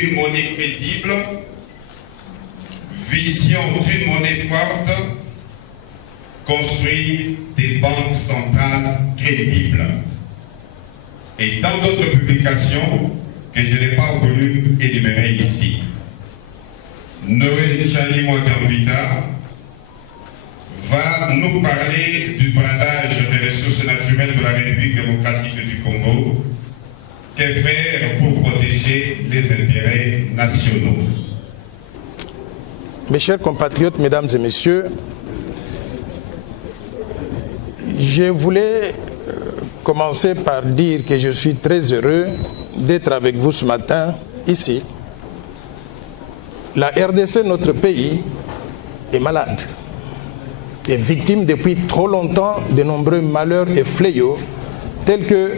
d'une monnaie crédible, vision d'une monnaie forte, construire des banques centrales crédibles. Et dans d'autres publications que je n'ai pas voulu énumérer ici. Noël Chani Mwagambita va nous parler du bradage des ressources naturelles de la République démocratique du Congo. Que faire pour protéger les intérêts nationaux? Mes chers compatriotes, mesdames et messieurs, je voulais commencer par dire que je suis très heureux d'être avec vous ce matin, ici. La RDC, notre pays, est malade, est victime depuis trop longtemps de nombreux malheurs et fléaux, tels que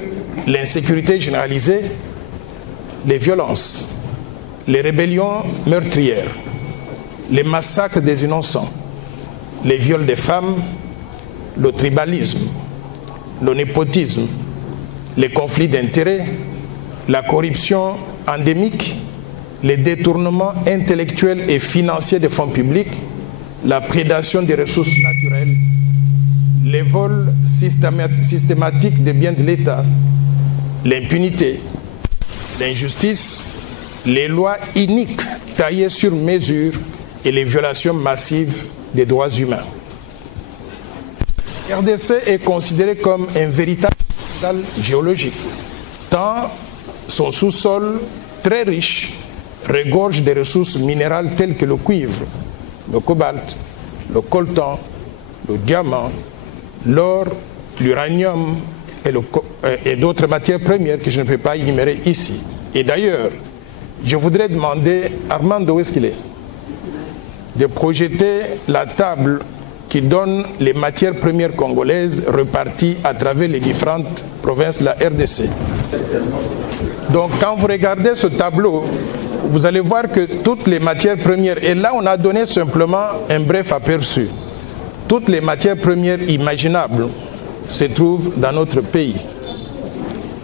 l'insécurité généralisée, les violences, les rébellions meurtrières, les massacres des innocents, les viols des femmes, le tribalisme, le népotisme, les conflits d'intérêts, la corruption endémique, les détournements intellectuels et financiers des fonds publics, la prédation des ressources naturelles, les vols systématiques des biens de l'État, l'impunité, l'injustice, les lois iniques taillées sur mesure et les violations massives des droits humains. La RDC est considérée comme un véritable scandale géologique, tant son sous-sol très riche regorge des ressources minérales telles que le cuivre, le cobalt, le coltan, le diamant, l'or, l'uranium et d'autres matières premières que je ne peux pas énumérer ici. Et d'ailleurs, je voudrais demander, Armando, où est-ce qu'il est, de projeter la table qui donne les matières premières congolaises reparties à travers les différentes provinces de la RDC. Donc quand vous regardez ce tableau, vous allez voir que toutes les matières premières, et là on a donné simplement un bref aperçu, toutes les matières premières imaginables se trouvent dans notre pays.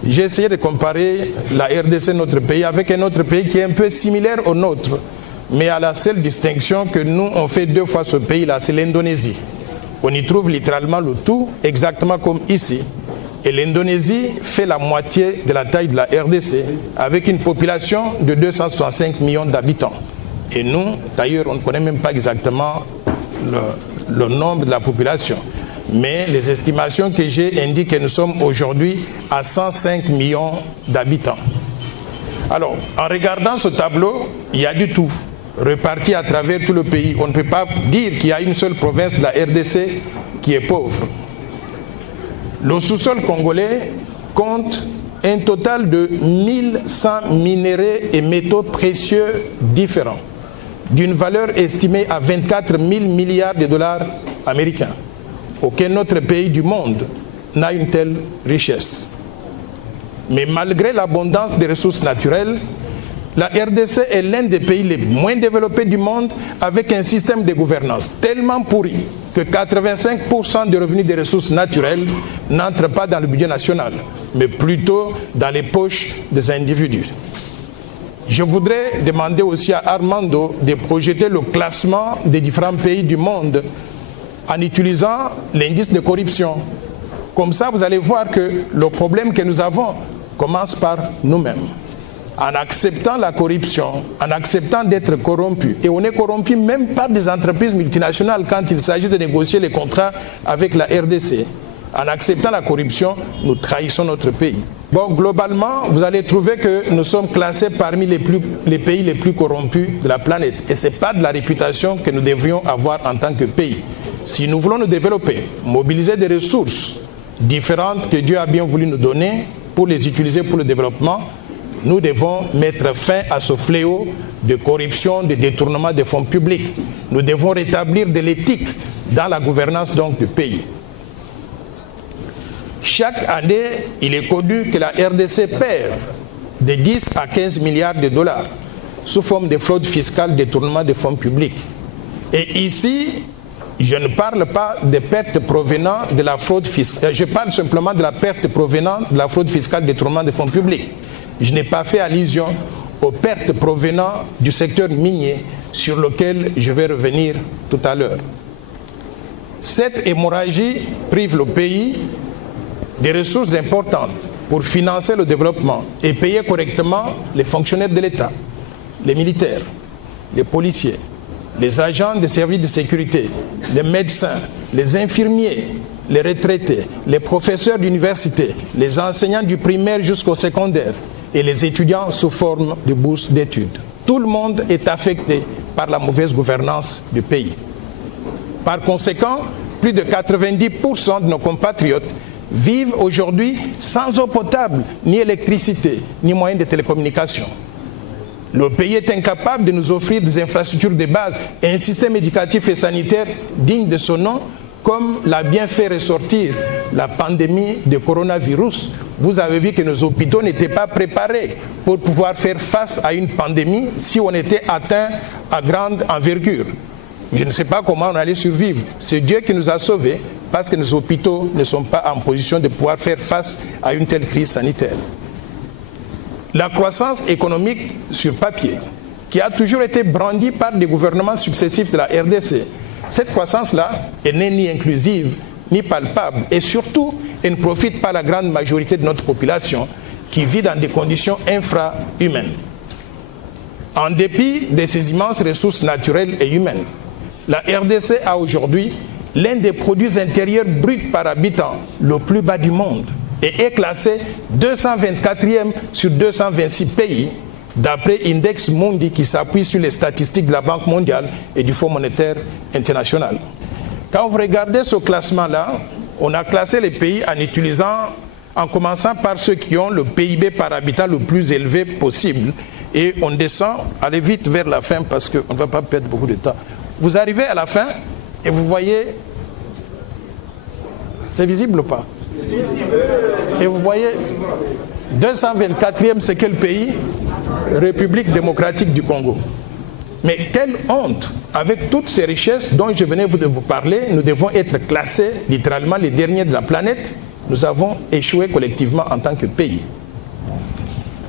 J'ai essayé de comparer la RDC, notre pays, avec un autre pays qui est un peu similaire au nôtre, mais à la seule distinction que nous, on fait deux fois ce pays-là, c'est l'Indonésie. On y trouve littéralement le tout, exactement comme ici. Et l'Indonésie fait la moitié de la taille de la RDC, avec une population de 265 millions d'habitants. Et nous, d'ailleurs, on ne connaît même pas exactement le nombre de la population. Mais les estimations que j'ai indiquent que nous sommes aujourd'hui à 105 millions d'habitants. Alors, en regardant ce tableau, il y a du tout, reparti à travers tout le pays. On ne peut pas dire qu'il y a une seule province de la RDC qui est pauvre. Le sous-sol congolais compte un total de 1100 minéraux et métaux précieux différents, d'une valeur estimée à 24 000 milliards de dollars américains. Aucun autre pays du monde n'a une telle richesse. Mais malgré l'abondance des ressources naturelles, la RDC est l'un des pays les moins développés du monde, avec un système de gouvernance tellement pourri que 85% des revenus des ressources naturelles n'entrent pas dans le budget national, mais plutôt dans les poches des individus. Je voudrais demander aussi à Armando de projeter le classement des différents pays du monde en utilisant l'indice de corruption. Comme ça, vous allez voir que le problème que nous avons commence par nous-mêmes. En acceptant la corruption, en acceptant d'être corrompu, et on est corrompu même par des entreprises multinationales quand il s'agit de négocier les contrats avec la RDC. En acceptant la corruption, nous trahissons notre pays. Bon, globalement, vous allez trouver que nous sommes classés parmi les pays les plus corrompus de la planète. Et ce n'est pas de la réputation que nous devrions avoir en tant que pays. Si nous voulons nous développer, mobiliser des ressources différentes que Dieu a bien voulu nous donner pour les utiliser pour le développement, nous devons mettre fin à ce fléau de corruption, de détournement des fonds publics. Nous devons rétablir de l'éthique dans la gouvernance donc du pays. Chaque année, il est connu que la RDC perd de 10 à 15 milliards de dollars sous forme de fraude fiscale, détournement des fonds publics. Et ici, je ne parle pas des pertes provenant de la fraude fiscale, je parle simplement de la perte provenant de la fraude fiscale, détournement des fonds publics. Je n'ai pas fait allusion aux pertes provenant du secteur minier sur lequel je vais revenir tout à l'heure. Cette hémorragie prive le pays des ressources importantes pour financer le développement et payer correctement les fonctionnaires de l'État, les militaires, les policiers, les agents des services de sécurité, les médecins, les infirmiers, les retraités, les professeurs d'université, les enseignants du primaire jusqu'au secondaire et les étudiants sous forme de bourse d'études. Tout le monde est affecté par la mauvaise gouvernance du pays. Par conséquent, plus de 90% de nos compatriotes vivent aujourd'hui sans eau potable, ni électricité, ni moyens de télécommunication. Le pays est incapable de nous offrir des infrastructures de base et un système éducatif et sanitaire digne de son nom, comme l'a bien fait ressortir la pandémie de coronavirus. Vous avez vu que nos hôpitaux n'étaient pas préparés pour pouvoir faire face à une pandémie si on était atteint à grande envergure. Je ne sais pas comment on allait survivre. C'est Dieu qui nous a sauvés parce que nos hôpitaux ne sont pas en position de pouvoir faire face à une telle crise sanitaire. La croissance économique sur papier, qui a toujours été brandie par des gouvernements successifs de la RDC, cette croissance-là, elle n'est ni inclusive, ni palpable, et surtout, elle ne profite pas à la grande majorité de notre population qui vit dans des conditions infra-humaines. En dépit de ces immenses ressources naturelles et humaines, la RDC a aujourd'hui l'un des produits intérieurs bruts par habitant le plus bas du monde et est classé 224e sur 226 pays d'après Index Mundi qui s'appuie sur les statistiques de la Banque mondiale et du Fonds monétaire international. Quand vous regardez ce classement-là, on a classé les pays en commençant par ceux qui ont le PIB par habitant le plus élevé possible et on descend, allez vite vers la fin parce qu'on ne va pas perdre beaucoup de temps. Vous arrivez à la fin et vous voyez, c'est visible ou pas? Et vous voyez, 224e, c'est quel pays? République démocratique du Congo. Mais quelle honte! Avec toutes ces richesses dont je venais de vous parler, nous devons être classés littéralement les derniers de la planète. Nous avons échoué collectivement en tant que pays.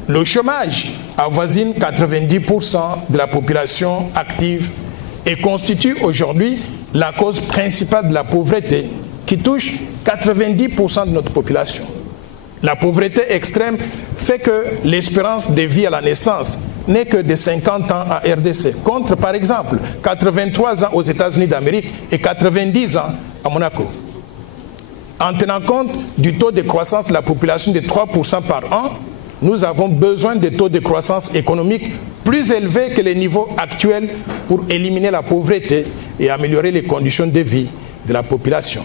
Le chômage avoisine 90% de la population active et constitue aujourd'hui la cause principale de la pauvreté qui touche 90% de notre population. La pauvreté extrême fait que l'espérance de vie à la naissance n'est que de 50 ans à RDC, contre par exemple 83 ans aux États-Unis d'Amérique et 90 ans à Monaco. En tenant compte du taux de croissance de la population de 3% par an, nous avons besoin de taux de croissance économique plus élevés que les niveaux actuels pour éliminer la pauvreté et améliorer les conditions de vie de la population.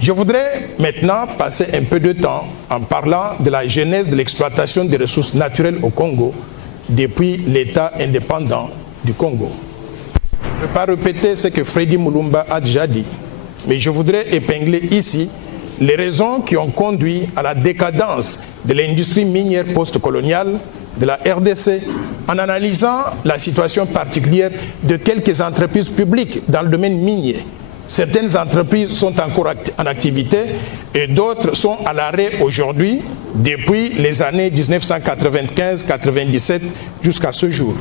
Je voudrais maintenant passer un peu de temps en parlant de la genèse de l'exploitation des ressources naturelles au Congo depuis l'État indépendant du Congo. Je ne vais pas répéter ce que Freddy Mulumba a déjà dit, mais je voudrais épingler ici les raisons qui ont conduit à la décadence de l'industrie minière post-coloniale de la RDC en analysant la situation particulière de quelques entreprises publiques dans le domaine minier. Certaines entreprises sont encore en activité et d'autres sont à l'arrêt aujourd'hui depuis les années 1995-97 jusqu'à ce jour.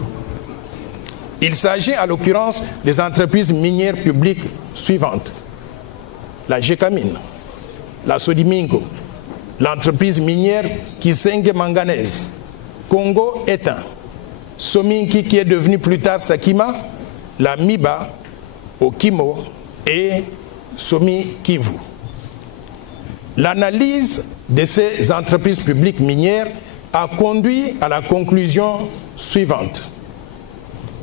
Il s'agit à l'occurrence des entreprises minières publiques suivantes. La Gécamine, la Sodimingo, l'entreprise minière Kisenge Manganèse, Congo Étain, Sominki qui est devenu plus tard Sakima, la Miba, Okimo et Somi Kivu. L'analyse de ces entreprises publiques minières a conduit à la conclusion suivante,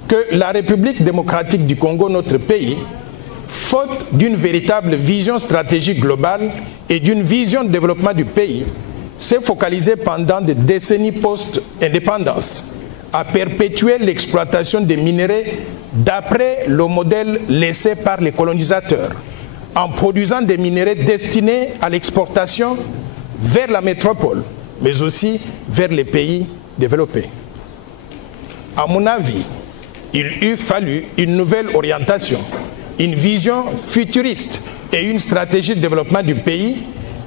que la République démocratique du Congo, notre pays, faute d'une véritable vision stratégique globale et d'une vision de développement du pays, s'est focalisée pendant des décennies post-indépendance à perpétuer l'exploitation des minerais d'après le modèle laissé par les colonisateurs, en produisant des minerais destinés à l'exportation vers la métropole, mais aussi vers les pays développés. À mon avis, il eût fallu une nouvelle orientation, une vision futuriste et une stratégie de développement du pays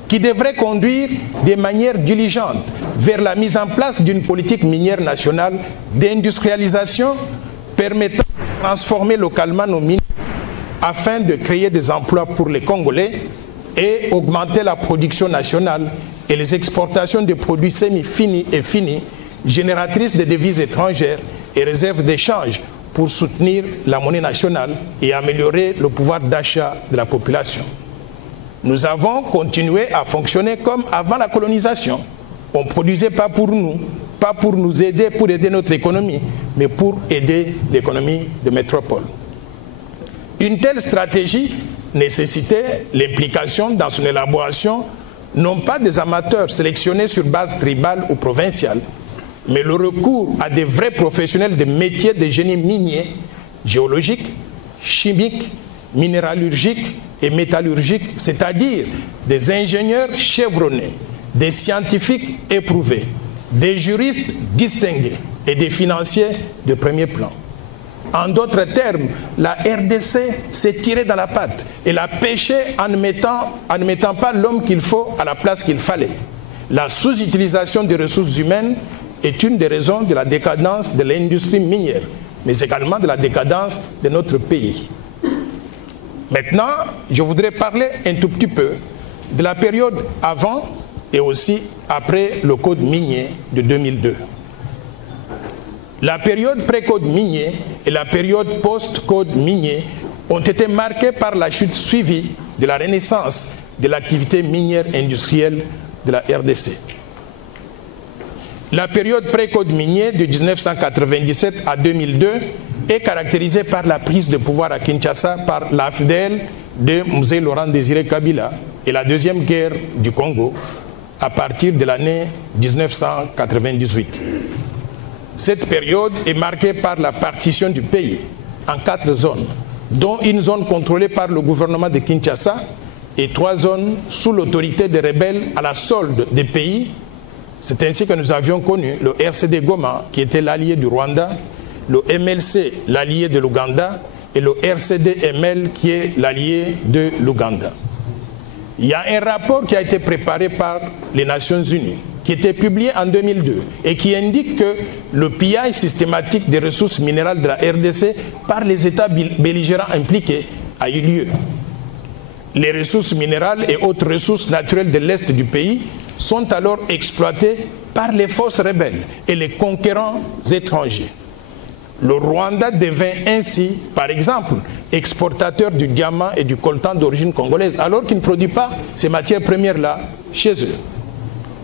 qui devrait conduire de manière diligente vers la mise en place d'une politique minière nationale d'industrialisation permettant de transformer localement nos mines afin de créer des emplois pour les Congolais et augmenter la production nationale et les exportations de produits semi-finis et finis, génératrices de devises étrangères et réserves d'échange pour soutenir la monnaie nationale et améliorer le pouvoir d'achat de la population. Nous avons continué à fonctionner comme avant la colonisation. On ne produisait pas pour nous, pas pour nous aider, pour aider notre économie, mais pour aider l'économie de métropole. Une telle stratégie nécessitait l'implication dans son élaboration non pas des amateurs sélectionnés sur base tribale ou provinciale, mais le recours à des vrais professionnels de métiers de génie minier, géologique, chimique, minéralurgique et métallurgique, c'est-à-dire des ingénieurs chevronnés, des scientifiques éprouvés, des juristes distingués et des financiers de premier plan. En d'autres termes, la RDC s'est tirée dans la patte et l'a pêché en ne mettant pas l'homme qu'il faut à la place qu'il fallait. La sous-utilisation des ressources humaines est une des raisons de la décadence de l'industrie minière, mais également de la décadence de notre pays. Maintenant, je voudrais parler un tout petit peu de la période avant et aussi après le code minier de 2002. La période pré-code minier et la période post-code minier ont été marquées par la chute suivie de la renaissance de l'activité minière industrielle de la RDC. La période pré-code minier de 1997 à 2002 est caractérisée par la prise de pouvoir à Kinshasa par l'AFDEL de Mzee Laurent Désiré Kabila et la deuxième guerre du Congo à partir de l'année 1998. Cette période est marquée par la partition du pays en 4 zones, dont une zone contrôlée par le gouvernement de Kinshasa et 3 zones sous l'autorité des rebelles à la solde des pays. C'est ainsi que nous avions connu le RCD Goma, qui était l'allié du Rwanda, le MLC, l'allié de l'Ouganda, et le RCD-ML, qui est l'allié de l'Ouganda. Il y a un rapport qui a été préparé par les Nations Unies, qui était publié en 2002 et qui indique que le pillage systématique des ressources minérales de la RDC par les États belligérants impliqués a eu lieu. Les ressources minérales et autres ressources naturelles de l'Est du pays sont alors exploitées par les forces rebelles et les conquérants étrangers. Le Rwanda devint ainsi, par exemple, exportateur du diamant et du coltan d'origine congolaise, alors qu'il ne produit pas ces matières premières-là chez eux.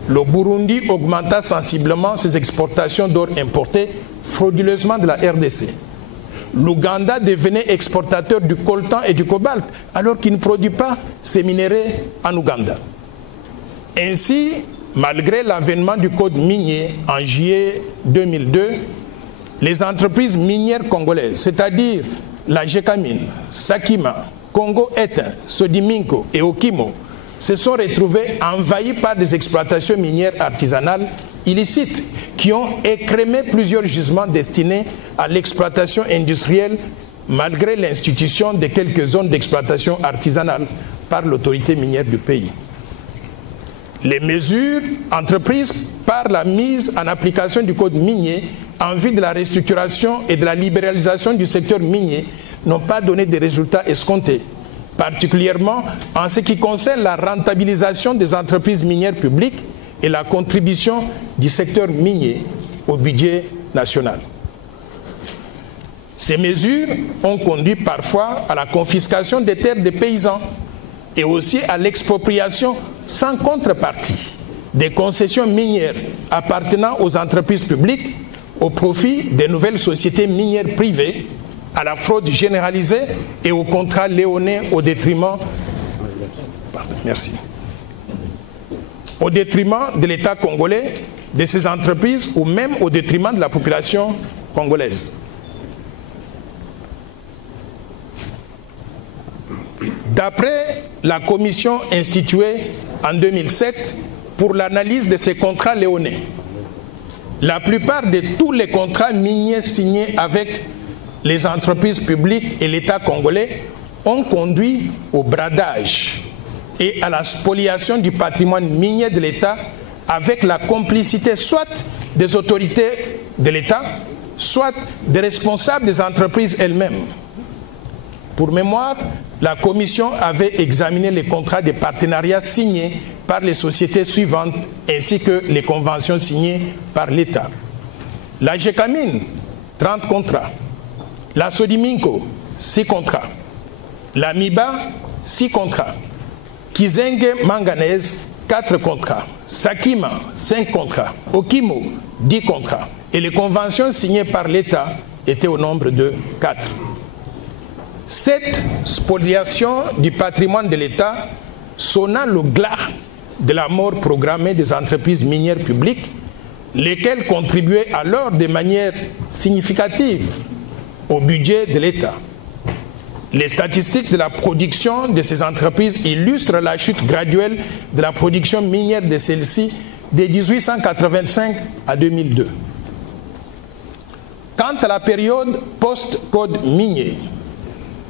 Le Burundi augmenta sensiblement ses exportations d'or importé frauduleusement de la RDC. L'Ouganda devenait exportateur du coltan et du cobalt, alors qu'il ne produit pas ces minéraux en Ouganda. Ainsi, malgré l'avènement du code minier en juillet 2002, les entreprises minières congolaises, c'est-à-dire la Gécamine, Sakima, Congo Étain, Sodiminko et Okimo, se sont retrouvées envahies par des exploitations minières artisanales illicites qui ont écrémé plusieurs gisements destinés à l'exploitation industrielle malgré l'institution de quelques zones d'exploitation artisanale par l'autorité minière du pays. Les mesures entreprises par la mise en application du code minier en vue de la restructuration et de la libéralisation du secteur minier n'ont pas donné des résultats escomptés, particulièrement en ce qui concerne la rentabilisation des entreprises minières publiques et la contribution du secteur minier au budget national. Ces mesures ont conduit parfois à la confiscation des terres des paysans et aussi à l'expropriation sans contrepartie des concessions minières appartenant aux entreprises publiques au profit des nouvelles sociétés minières privées, à la fraude généralisée et aux contrats léonins au détriment de l'État congolais, de ses entreprises ou même au détriment de la population congolaise. D'après la commission instituée en 2007 pour l'analyse de ces contrats léonais, la plupart de tous les contrats miniers signés avec les entreprises publiques et l'État congolais ont conduit au bradage et à la spoliation du patrimoine minier de l'État avec la complicité soit des autorités de l'État, soit des responsables des entreprises elles-mêmes. Pour mémoire, la Commission avait examiné les contrats de partenariat signés par les sociétés suivantes ainsi que les conventions signées par l'État. La GECAMINE, 30 contrats. La Sodiminco, 6 contrats. La MIBA, 6 contrats. Kizenge Manganese, 4 contrats. Sakima, 5 contrats. Okimo, 10 contrats. Et les conventions signées par l'État étaient au nombre de 4. Cette spoliation du patrimoine de l'État sonna le glas de la mort programmée des entreprises minières publiques, lesquelles contribuaient alors de manière significative au budget de l'État. Les statistiques de la production de ces entreprises illustrent la chute graduelle de la production minière de celles-ci de 1885 à 2002. Quant à la période post-code minier,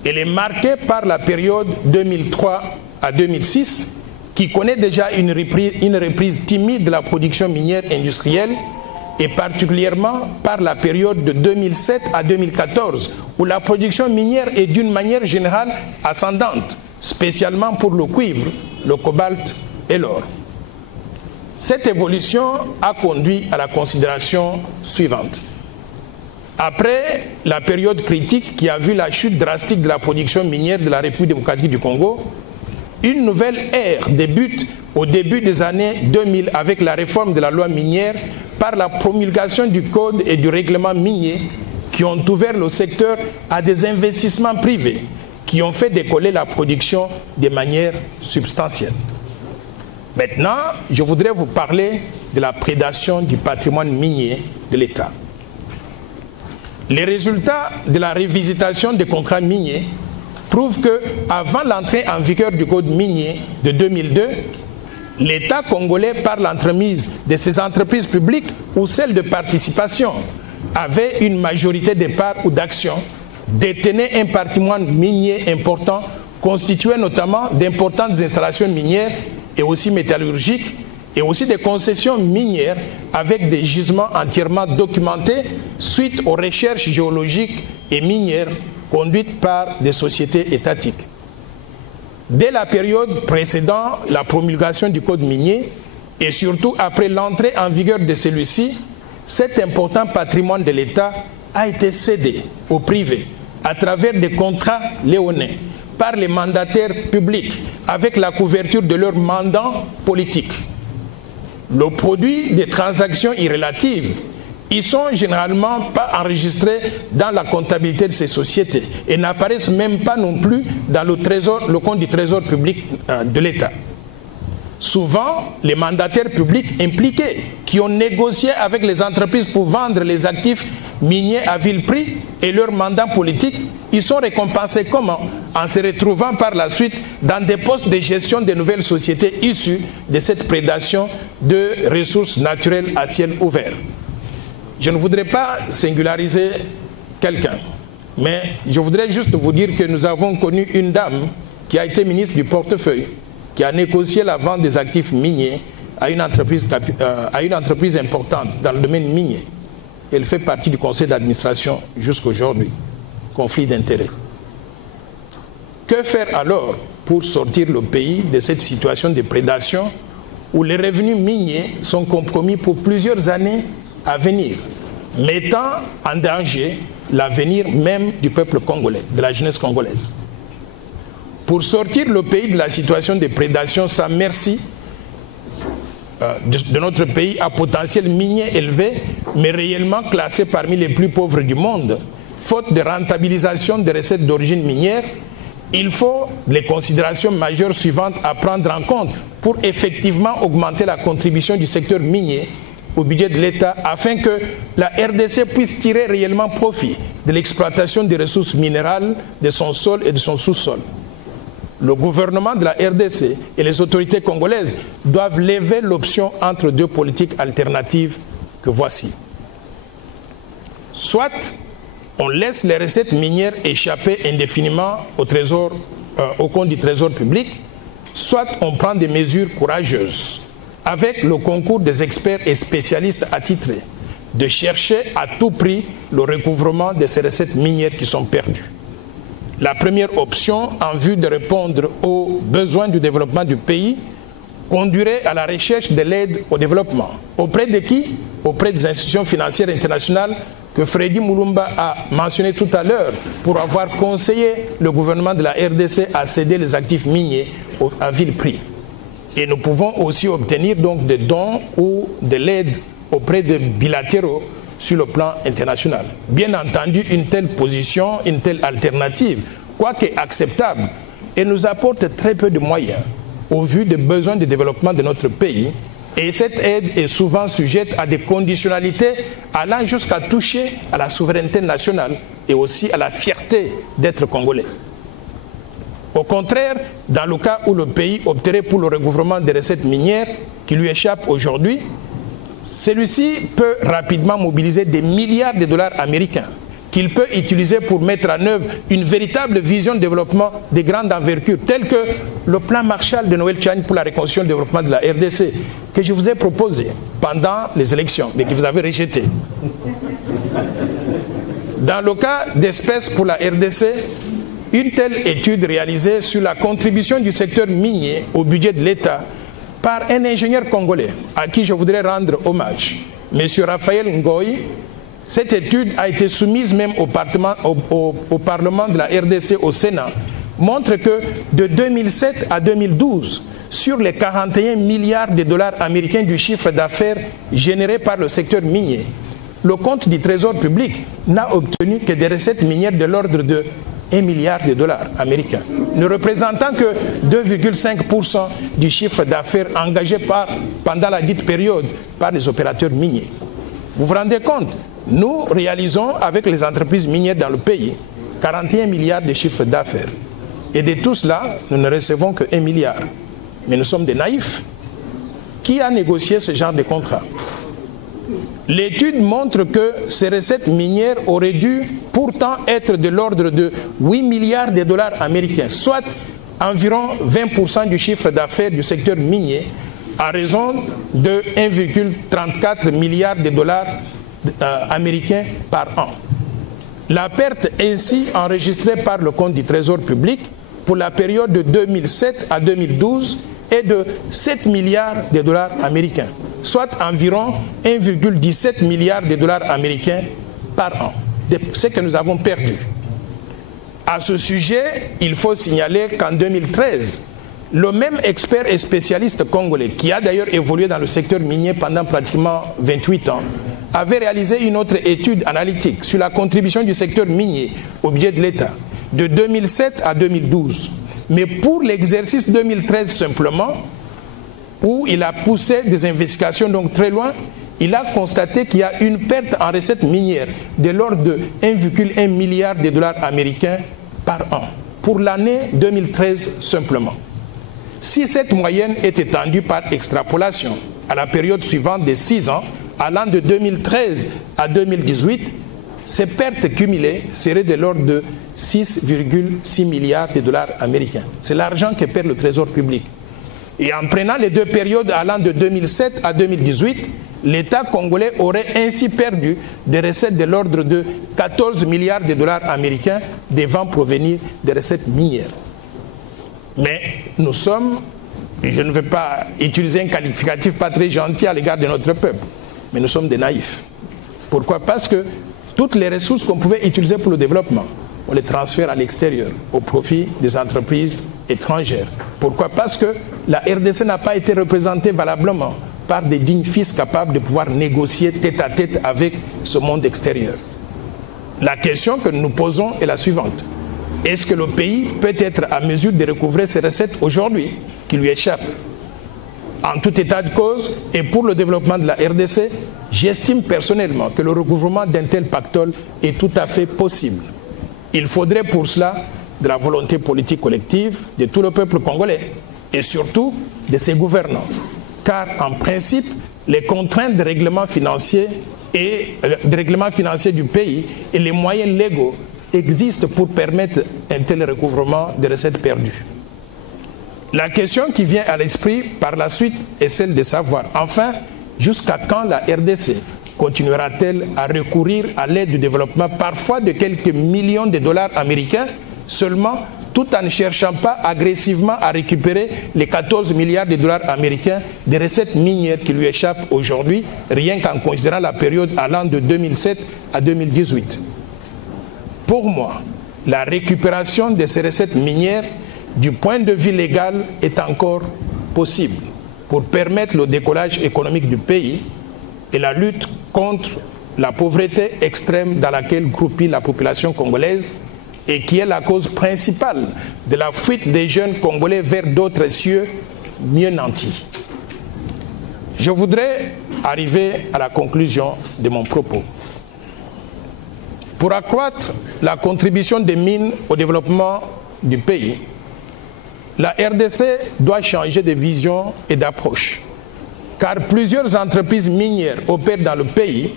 elle est marquée par la période 2003 à 2006, qui connaît déjà une reprise timide de la production minière industrielle, et particulièrement par la période de 2007 à 2014, où la production minière est d'une manière générale ascendante, spécialement pour le cuivre, le cobalt et l'or. Cette évolution a conduit à la considération suivante. Après la période critique qui a vu la chute drastique de la production minière de la République démocratique du Congo, une nouvelle ère débute au début des années 2000 avec la réforme de la loi minière par la promulgation du code et du règlement minier qui ont ouvert le secteur à des investissements privés qui ont fait décoller la production de manière substantielle. Maintenant, je voudrais vous parler de la prédation du patrimoine minier de l'État. Les résultats de la révisitation des contrats miniers prouvent qu'avant l'entrée en vigueur du code minier de 2002, l'État congolais, par l'entremise de ses entreprises publiques ou celles de participation, avait une majorité de parts ou d'actions, détenait un patrimoine minier important, constitué notamment d'importantes installations minières et aussi métallurgiques, et aussi des concessions minières avec des gisements entièrement documentés suite aux recherches géologiques et minières conduites par des sociétés étatiques. Dès la période précédant la promulgation du code minier et surtout après l'entrée en vigueur de celui-ci, cet important patrimoine de l'État a été cédé au privé à travers des contrats léonins par les mandataires publics avec la couverture de leurs mandats politiques. Le produit des transactions irrélatives, ils sont généralement pas enregistrés dans la comptabilité de ces sociétés et n'apparaissent même pas non plus dans le compte du trésor public de l'État. Souvent, les mandataires publics impliqués qui ont négocié avec les entreprises pour vendre les actifs miniers à vil prix et leurs mandats politiques, ils sont récompensés comment? En se retrouvant par la suite dans des postes de gestion de nouvelles sociétés issues de cette prédation de ressources naturelles à ciel ouvert. Je ne voudrais pas singulariser quelqu'un, mais je voudrais juste vous dire que nous avons connu une dame qui a été ministre du portefeuille, qui a négocié la vente des actifs miniers à une entreprise importante dans le domaine minier. Elle fait partie du conseil d'administration jusqu'à aujourd'hui. Conflit d'intérêts. Que faire alors pour sortir le pays de cette situation de prédation où les revenus miniers sont compromis pour plusieurs années à venir, mettant en danger l'avenir même du peuple congolais, de la jeunesse congolaise? Pour sortir le pays de la situation de prédation sans merci de notre pays à potentiel minier élevé, mais réellement classé parmi les plus pauvres du monde, faute de rentabilisation des recettes d'origine minière, il faut les considérations majeures suivantes à prendre en compte pour effectivement augmenter la contribution du secteur minier au budget de l'État afin que la RDC puisse tirer réellement profit de l'exploitation des ressources minérales de son sol et de son sous-sol. Le gouvernement de la RDC et les autorités congolaises doivent lever l'option entre deux politiques alternatives que voici. Soit on laisse les recettes minières échapper indéfiniment au compte du trésor public, soit on prend des mesures courageuses avec le concours des experts et spécialistes attitrés, de chercher à tout prix le recouvrement de ces recettes minières qui sont perdues. La première option, en vue de répondre aux besoins du développement du pays, conduirait à la recherche de l'aide au développement. Auprès de qui? Auprès des institutions financières internationales que Freddy Mulumba a mentionné tout à l'heure pour avoir conseillé le gouvernement de la RDC à céder les actifs miniers à vil prix. Et nous pouvons aussi obtenir donc des dons ou de l'aide auprès de bilatéraux sur le plan international. Bien entendu, une telle position, une telle alternative, quoique acceptable, elle nous apporte très peu de moyens au vu des besoins de développement de notre pays. Et cette aide est souvent sujette à des conditionnalités allant jusqu'à toucher à la souveraineté nationale et aussi à la fierté d'être congolais. Au contraire, dans le cas où le pays opterait pour le recouvrement des recettes minières qui lui échappent aujourd'hui, celui-ci peut rapidement mobiliser des milliards de dollars américains qu'il peut utiliser pour mettre en œuvre une véritable vision de développement de grande envergure, telle que le plan Marshall de Noël Tchani pour la reconstruction et le développement de la RDC, que je vous ai proposé pendant les élections, mais que vous avez rejeté. Dans le cas d'espèces pour la RDC, une telle étude réalisée sur la contribution du secteur minier au budget de l'État par un ingénieur congolais, à qui je voudrais rendre hommage, M. Raphaël Ngoï. Cette étude a été soumise même au Parlement de la RDC au Sénat, montre que de 2007 à 2012, sur les 41 milliards de dollars américains du chiffre d'affaires généré par le secteur minier, le compte du Trésor public n'a obtenu que des recettes minières de l'ordre de 1 milliard de dollars américains, ne représentant que 2,5% du chiffre d'affaires engagé pendant la dite période par les opérateurs miniers. Vous vous rendez compte? Nous réalisons avec les entreprises minières dans le pays 41 milliards de chiffre d'affaires. Et de tout cela, nous ne recevons que 1 milliard. Mais nous sommes des naïfs. Qui a négocié ce genre de contrat? L'étude montre que ces recettes minières auraient dû pourtant être de l'ordre de 8 milliards de dollars américains, soit environ 20% du chiffre d'affaires du secteur minier, à raison de 1,34 milliard de dollars américains par an. La perte ainsi enregistrée par le compte du Trésor public pour la période de 2007 à 2012 est de 7 milliards de dollars américains, soit environ 1,17 milliard de dollars américains par an, de ce que nous avons perdu. À ce sujet, il faut signaler qu'en 2013, le même expert et spécialiste congolais, qui a d'ailleurs évolué dans le secteur minier pendant pratiquement 28 ans, avait réalisé une autre étude analytique sur la contribution du secteur minier au budget de l'État de 2007 à 2012. Mais pour l'exercice 2013 simplement, où il a poussé des investigations donc très loin, il a constaté qu'il y a une perte en recettes minières de l'ordre de 1,1 milliard de dollars américains par an, pour l'année 2013 simplement. Si cette moyenne est étendue par extrapolation à la période suivante de 6 ans, allant de 2013 à 2018, ces pertes cumulées seraient de l'ordre de 6,6 milliards de dollars américains. C'est l'argent que perd le Trésor public. Et en prenant les deux périodes allant de 2007 à 2018, l'État congolais aurait ainsi perdu des recettes de l'ordre de 14 milliards de dollars américains devant provenir des recettes minières. Mais nous sommes, je ne veux pas utiliser un qualificatif pas très gentil à l'égard de notre peuple, mais nous sommes des naïfs. Pourquoi? Parce que toutes les ressources qu'on pouvait utiliser pour le développement, on les transfère à l'extérieur, au profit des entreprises étrangères. Pourquoi? Parce que la RDC n'a pas été représentée valablement par des dignes fils capables de pouvoir négocier tête à tête avec ce monde extérieur. La question que nous nous posons est la suivante. Est-ce que le pays peut être à mesure de recouvrer ses recettes aujourd'hui qui lui échappent? En tout état de cause, et pour le développement de la RDC, j'estime personnellement que le recouvrement d'un tel pactole est tout à fait possible. Il faudrait pour cela de la volonté politique collective de tout le peuple congolais et surtout de ses gouvernants. Car en principe, les contraintes de règlement financier du pays et les moyens légaux existent pour permettre un tel recouvrement de recettes perdues. La question qui vient à l'esprit par la suite est celle de savoir, enfin, jusqu'à quand la RDC continuera-t-elle à recourir à l'aide du développement, parfois de quelques millions de dollars américains seulement, tout en ne cherchant pas agressivement à récupérer les 14 milliards de dollars américains des recettes minières qui lui échappent aujourd'hui, rien qu'en considérant la période allant de 2007 à 2018. Pour moi, la récupération de ces recettes minières, du point de vue légal, est encore possible pour permettre le décollage économique du pays et la lutte contre la pauvreté extrême dans laquelle croupit la population congolaise et qui est la cause principale de la fuite des jeunes Congolais vers d'autres cieux mieux nantis. Je voudrais arriver à la conclusion de mon propos. Pour accroître la contribution des mines au développement du pays, la RDC doit changer de vision et d'approche, car plusieurs entreprises minières opèrent dans le pays,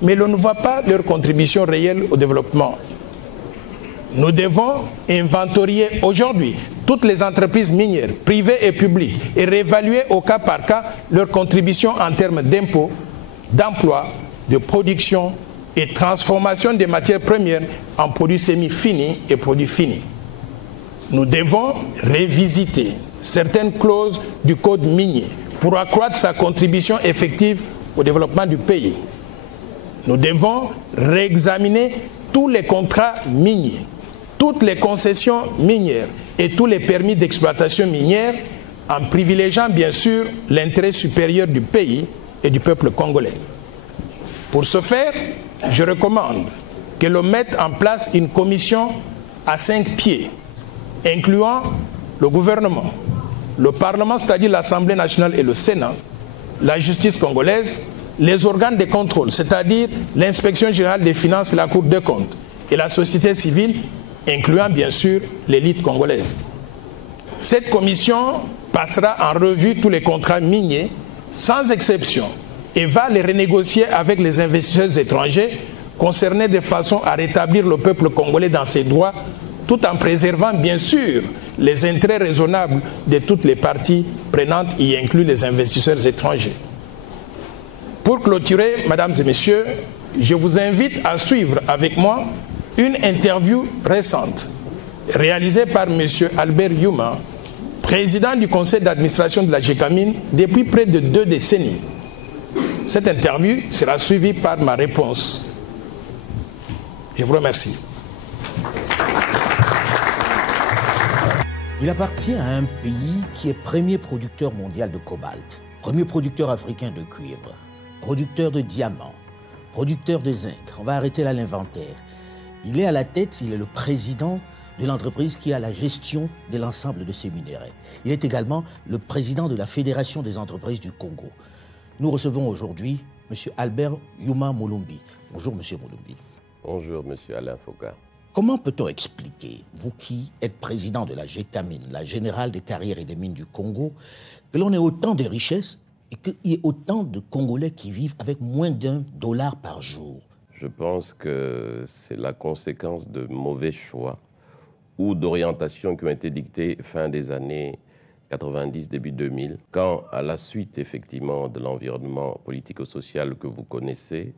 mais l'on ne voit pas leur contribution réelle au développement. Nous devons inventorier aujourd'hui toutes les entreprises minières, privées et publiques, et réévaluer au cas par cas leur contribution en termes d'impôts, d'emploi, de production et transformation des matières premières en produits semi-finis et produits finis. Nous devons révisiter certaines clauses du code minier pour accroître sa contribution effective au développement du pays. Nous devons réexaminer tous les contrats miniers, toutes les concessions minières et tous les permis d'exploitation minière en privilégiant bien sûr l'intérêt supérieur du pays et du peuple congolais. Pour ce faire, je recommande que l'on mette en place une commission à 5 pieds, incluant le gouvernement, le Parlement, c'est-à-dire l'Assemblée nationale et le Sénat, la justice congolaise, les organes de contrôle, c'est-à-dire l'Inspection générale des finances et la Cour des comptes, et la société civile, incluant bien sûr l'élite congolaise. Cette commission passera en revue tous les contrats miniers, sans exception, et va les renégocier avec les investisseurs étrangers concernés de façon à rétablir le peuple congolais dans ses droits, tout en préservant bien sûr les intérêts raisonnables de toutes les parties prenantes, y inclus les investisseurs étrangers. Pour clôturer, mesdames et messieurs, je vous invite à suivre avec moi une interview récente réalisée par M. Albert Yuma, président du conseil d'administration de la GECAMIN depuis près de 2 décennies. Cette interview sera suivie par ma réponse. Je vous remercie. Il appartient à un pays qui est premier producteur mondial de cobalt, premier producteur africain de cuivre, producteur de diamants, producteur de zinc. On va arrêter là l'inventaire. Il est à la tête, il est le président de l'entreprise qui a la gestion de l'ensemble de ces minéraux. Il est également le président de la Fédération des entreprises du Congo. Nous recevons aujourd'hui M. Albert Yuma Mulumbi. Bonjour M. Mulumbi. Bonjour M. Alain Foucault. Comment peut-on expliquer, vous qui êtes président de la GECAMIN, la Générale des carrières et des mines du Congo, que l'on ait autant de richesses et qu'il y ait autant de Congolais qui vivent avec moins d'$1 par jour? Je pense que c'est la conséquence de mauvais choix ou d'orientations qui ont été dictées fin des années 90, début 2000, quand, à la suite effectivement de l'environnement politico-social que vous connaissez,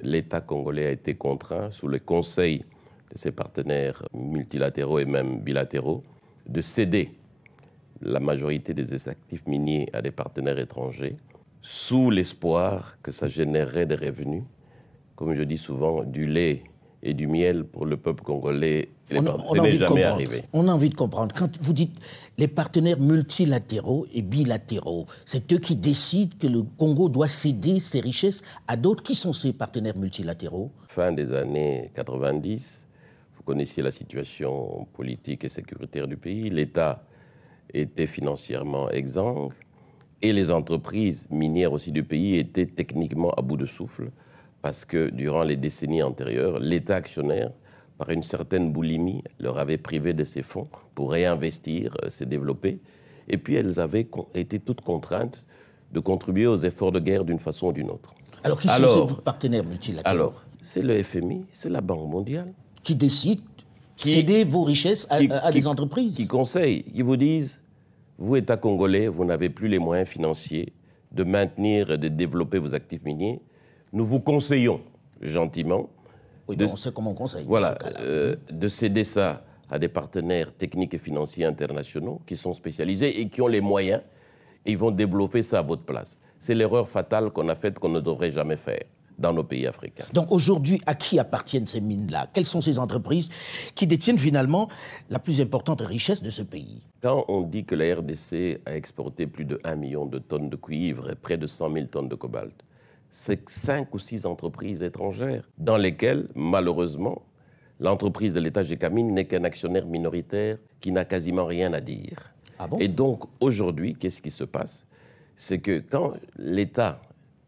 l'État congolais a été contraint, sous le conseil de ses partenaires multilatéraux et même bilatéraux, de céder la majorité des actifs miniers à des partenaires étrangers, sous l'espoir que ça générerait des revenus, comme je dis souvent, du lait et du miel pour le peuple congolais. Ce n'est jamais arrivé. On a envie de comprendre. Quand vous dites les partenaires multilatéraux et bilatéraux, c'est eux qui décident que le Congo doit céder ses richesses à d'autres. Qui sont ces partenaires multilatéraux? Fin des années 90, vous connaissiez la situation politique et sécuritaire du pays. L'État était financièrement exsangue et les entreprises minières aussi du pays étaient techniquement à bout de souffle parce que durant les décennies antérieures, l'État actionnaire, par une certaine boulimie, leur avait privé de ses fonds pour réinvestir, se développer. Et puis elles avaient été toutes contraintes de contribuer aux efforts de guerre d'une façon ou d'une autre. Alors qui sont ces partenaires multilatéraux? Alors, c'est le FMI, c'est la Banque mondiale. Qui décide de céder vos richesses à des entreprises? Qui conseillent, qui vous disent, vous, État congolais, vous n'avez plus les moyens financiers de maintenir et de développer vos actifs miniers. Nous vous conseillons gentiment on sait comment on conseille. Voilà, de céder ça à des partenaires techniques et financiers internationaux qui sont spécialisés et qui ont les moyens et ils vont développer ça à votre place. C'est l'erreur fatale qu'on a faite, qu'on ne devrait jamais faire dans nos pays africains. Donc aujourd'hui, à qui appartiennent ces mines-là? Quelles sont ces entreprises qui détiennent finalement la plus importante richesse de ce pays? Quand on dit que la RDC a exporté plus de 1 million de tonnes de cuivre et près de 100 000 tonnes de cobalt, c'est 5 ou 6 entreprises étrangères dans lesquelles, malheureusement, l'entreprise de l'État Gécamine n'est qu'un actionnaire minoritaire qui n'a quasiment rien à dire. Ah bon? Et donc, aujourd'hui, qu'est-ce qui se passe? C'est que quand l'État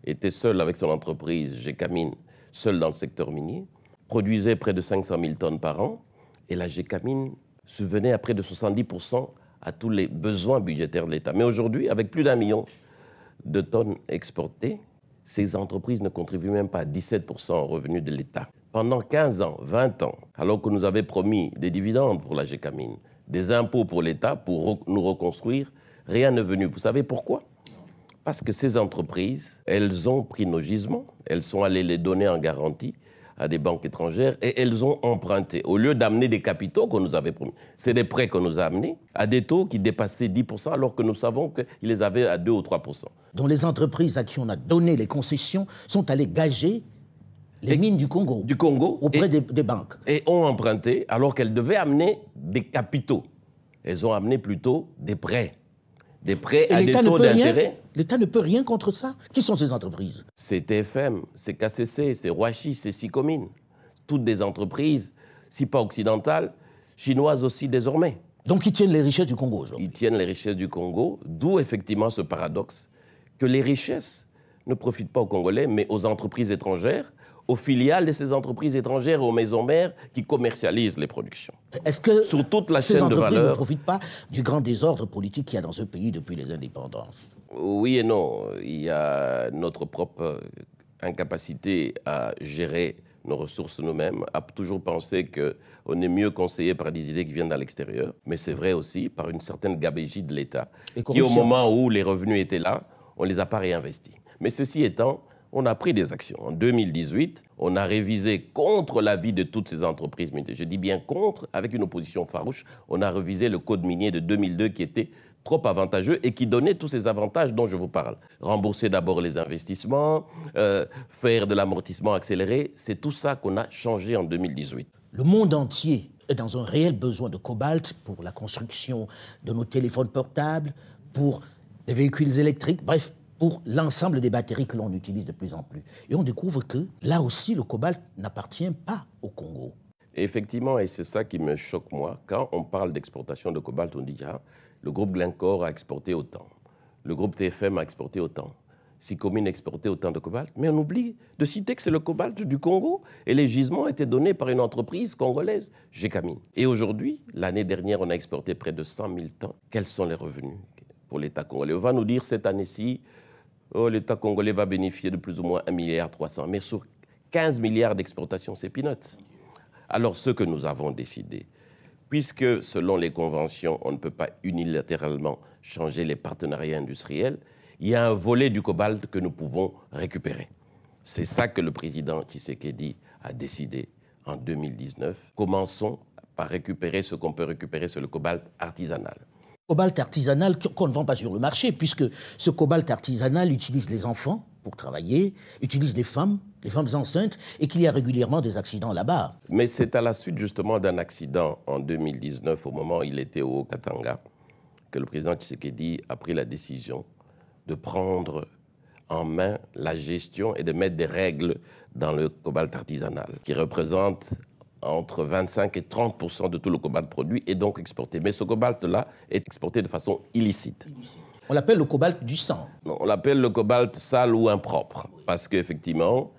était seul avec son entreprise Gécamine, seul dans le secteur minier, produisait près de 500 000 tonnes par an, et la Gécamine subvenait à près de 70% à tous les besoins budgétaires de l'État. Mais aujourd'hui, avec plus d'1 million de tonnes exportées, ces entreprises ne contribuent même pas à 17% aux revenus de l'État. Pendant 15 ans, 20 ans, alors que nous avions promis des dividendes pour la Gécamine, des impôts pour l'État pour nous reconstruire, rien n'est venu. Vous savez pourquoi? Parce que ces entreprises, elles ont pris nos gisements, elles sont allées les donner en garantie à des banques étrangères et elles ont emprunté. Au lieu d'amener des capitaux qu'on nous avait promis, c'est des prêts qu'on nous a amenés à des taux qui dépassaient 10% alors que nous savons qu'ils les avaient à 2 ou 3%. Donc les entreprises à qui on a donné les concessions sont allées gager les mines du Congo. Du Congo. Auprès des banques. Et ont emprunté alors qu'elles devaient amener des capitaux. Elles ont amené plutôt des prêts. Des prêts à des taux d'intérêt. L'État ne peut rien contre ça. Qui sont ces entreprises? C'est TFM, c'est KCC, c'est Roachi, c'est Sicomine. Toutes des entreprises, si pas occidentales, chinoises aussi désormais. Donc ils tiennent les richesses du Congo aujourd'hui? Ils tiennent les richesses du Congo, d'où effectivement ce paradoxe que les richesses ne profitent pas aux Congolais, mais aux entreprises étrangères, aux filiales de ces entreprises étrangères et aux maisons mères qui commercialisent les productions. Est-ce que sur toute la ces chaîne de entreprises valeur ne profitent pas du grand désordre politique qu'il y a dans ce pays depuis les indépendances? Oui et non. Il y a notre propre incapacité à gérer nos ressources nous-mêmes, à toujours penser qu'on est mieux conseillé par des idées qui viennent de l'extérieur. Mais c'est vrai aussi par une certaine gabégie de l'État, qui au moment où les revenus étaient là, on ne les a pas réinvestis. Mais ceci étant, on a pris des actions. En 2018, on a révisé contre l'avis de toutes ces entreprises minières. Je dis bien contre, avec une opposition farouche, on a révisé le code minier de 2002 qui était trop avantageux et qui donnait tous ces avantages dont je vous parle. Rembourser d'abord les investissements, faire de l'amortissement accéléré, c'est tout ça qu'on a changé en 2018. Le monde entier est dans un réel besoin de cobalt pour la construction de nos téléphones portables, pour les véhicules électriques, bref, pour l'ensemble des batteries que l'on utilise de plus en plus. Et on découvre que, là aussi, le cobalt n'appartient pas au Congo. Effectivement, et c'est ça qui me choque, moi. Quand on parle d'exportation de cobalt, on dit ah, le groupe Glencore a exporté autant, le groupe TFM a exporté autant, Sicomine a exporté autant de cobalt, mais on oublie de citer que c'est le cobalt du Congo et les gisements étaient donnés par une entreprise congolaise, Gécamine. Et aujourd'hui, l'année dernière, on a exporté près de 100 000 tonnes. Quels sont les revenus pour l'État congolais? On va nous dire cette année-ci, oh, l'État congolais va bénéficier de plus ou moins 1,3 milliard. Mais sur 15 milliards d'exportations, c'est peanuts. Alors, ce que nous avons décidé, puisque selon les conventions, on ne peut pas unilatéralement changer les partenariats industriels, il y a un volet du cobalt que nous pouvons récupérer. C'est ça que le président Tshisekedi a décidé en 2019. Commençons par récupérer ce qu'on peut récupérer sur le cobalt artisanal. Cobalt artisanal qu'on ne vend pas sur le marché, puisque ce cobalt artisanal utilise les enfants pour travailler, utilise les femmes enceintes, et qu'il y a régulièrement des accidents là-bas. Mais c'est à la suite justement d'un accident en 2019, au moment où il était au Katanga, que le président Tshisekedi a pris la décision de prendre en main la gestion et de mettre des règles dans le cobalt artisanal, qui représente entre 25 et 30% de tout le cobalt produit et donc exporté. Mais ce cobalt-là est exporté de façon illicite. On l'appelle le cobalt du sang. Non, on l'appelle le cobalt sale ou impropre, parce qu'effectivement,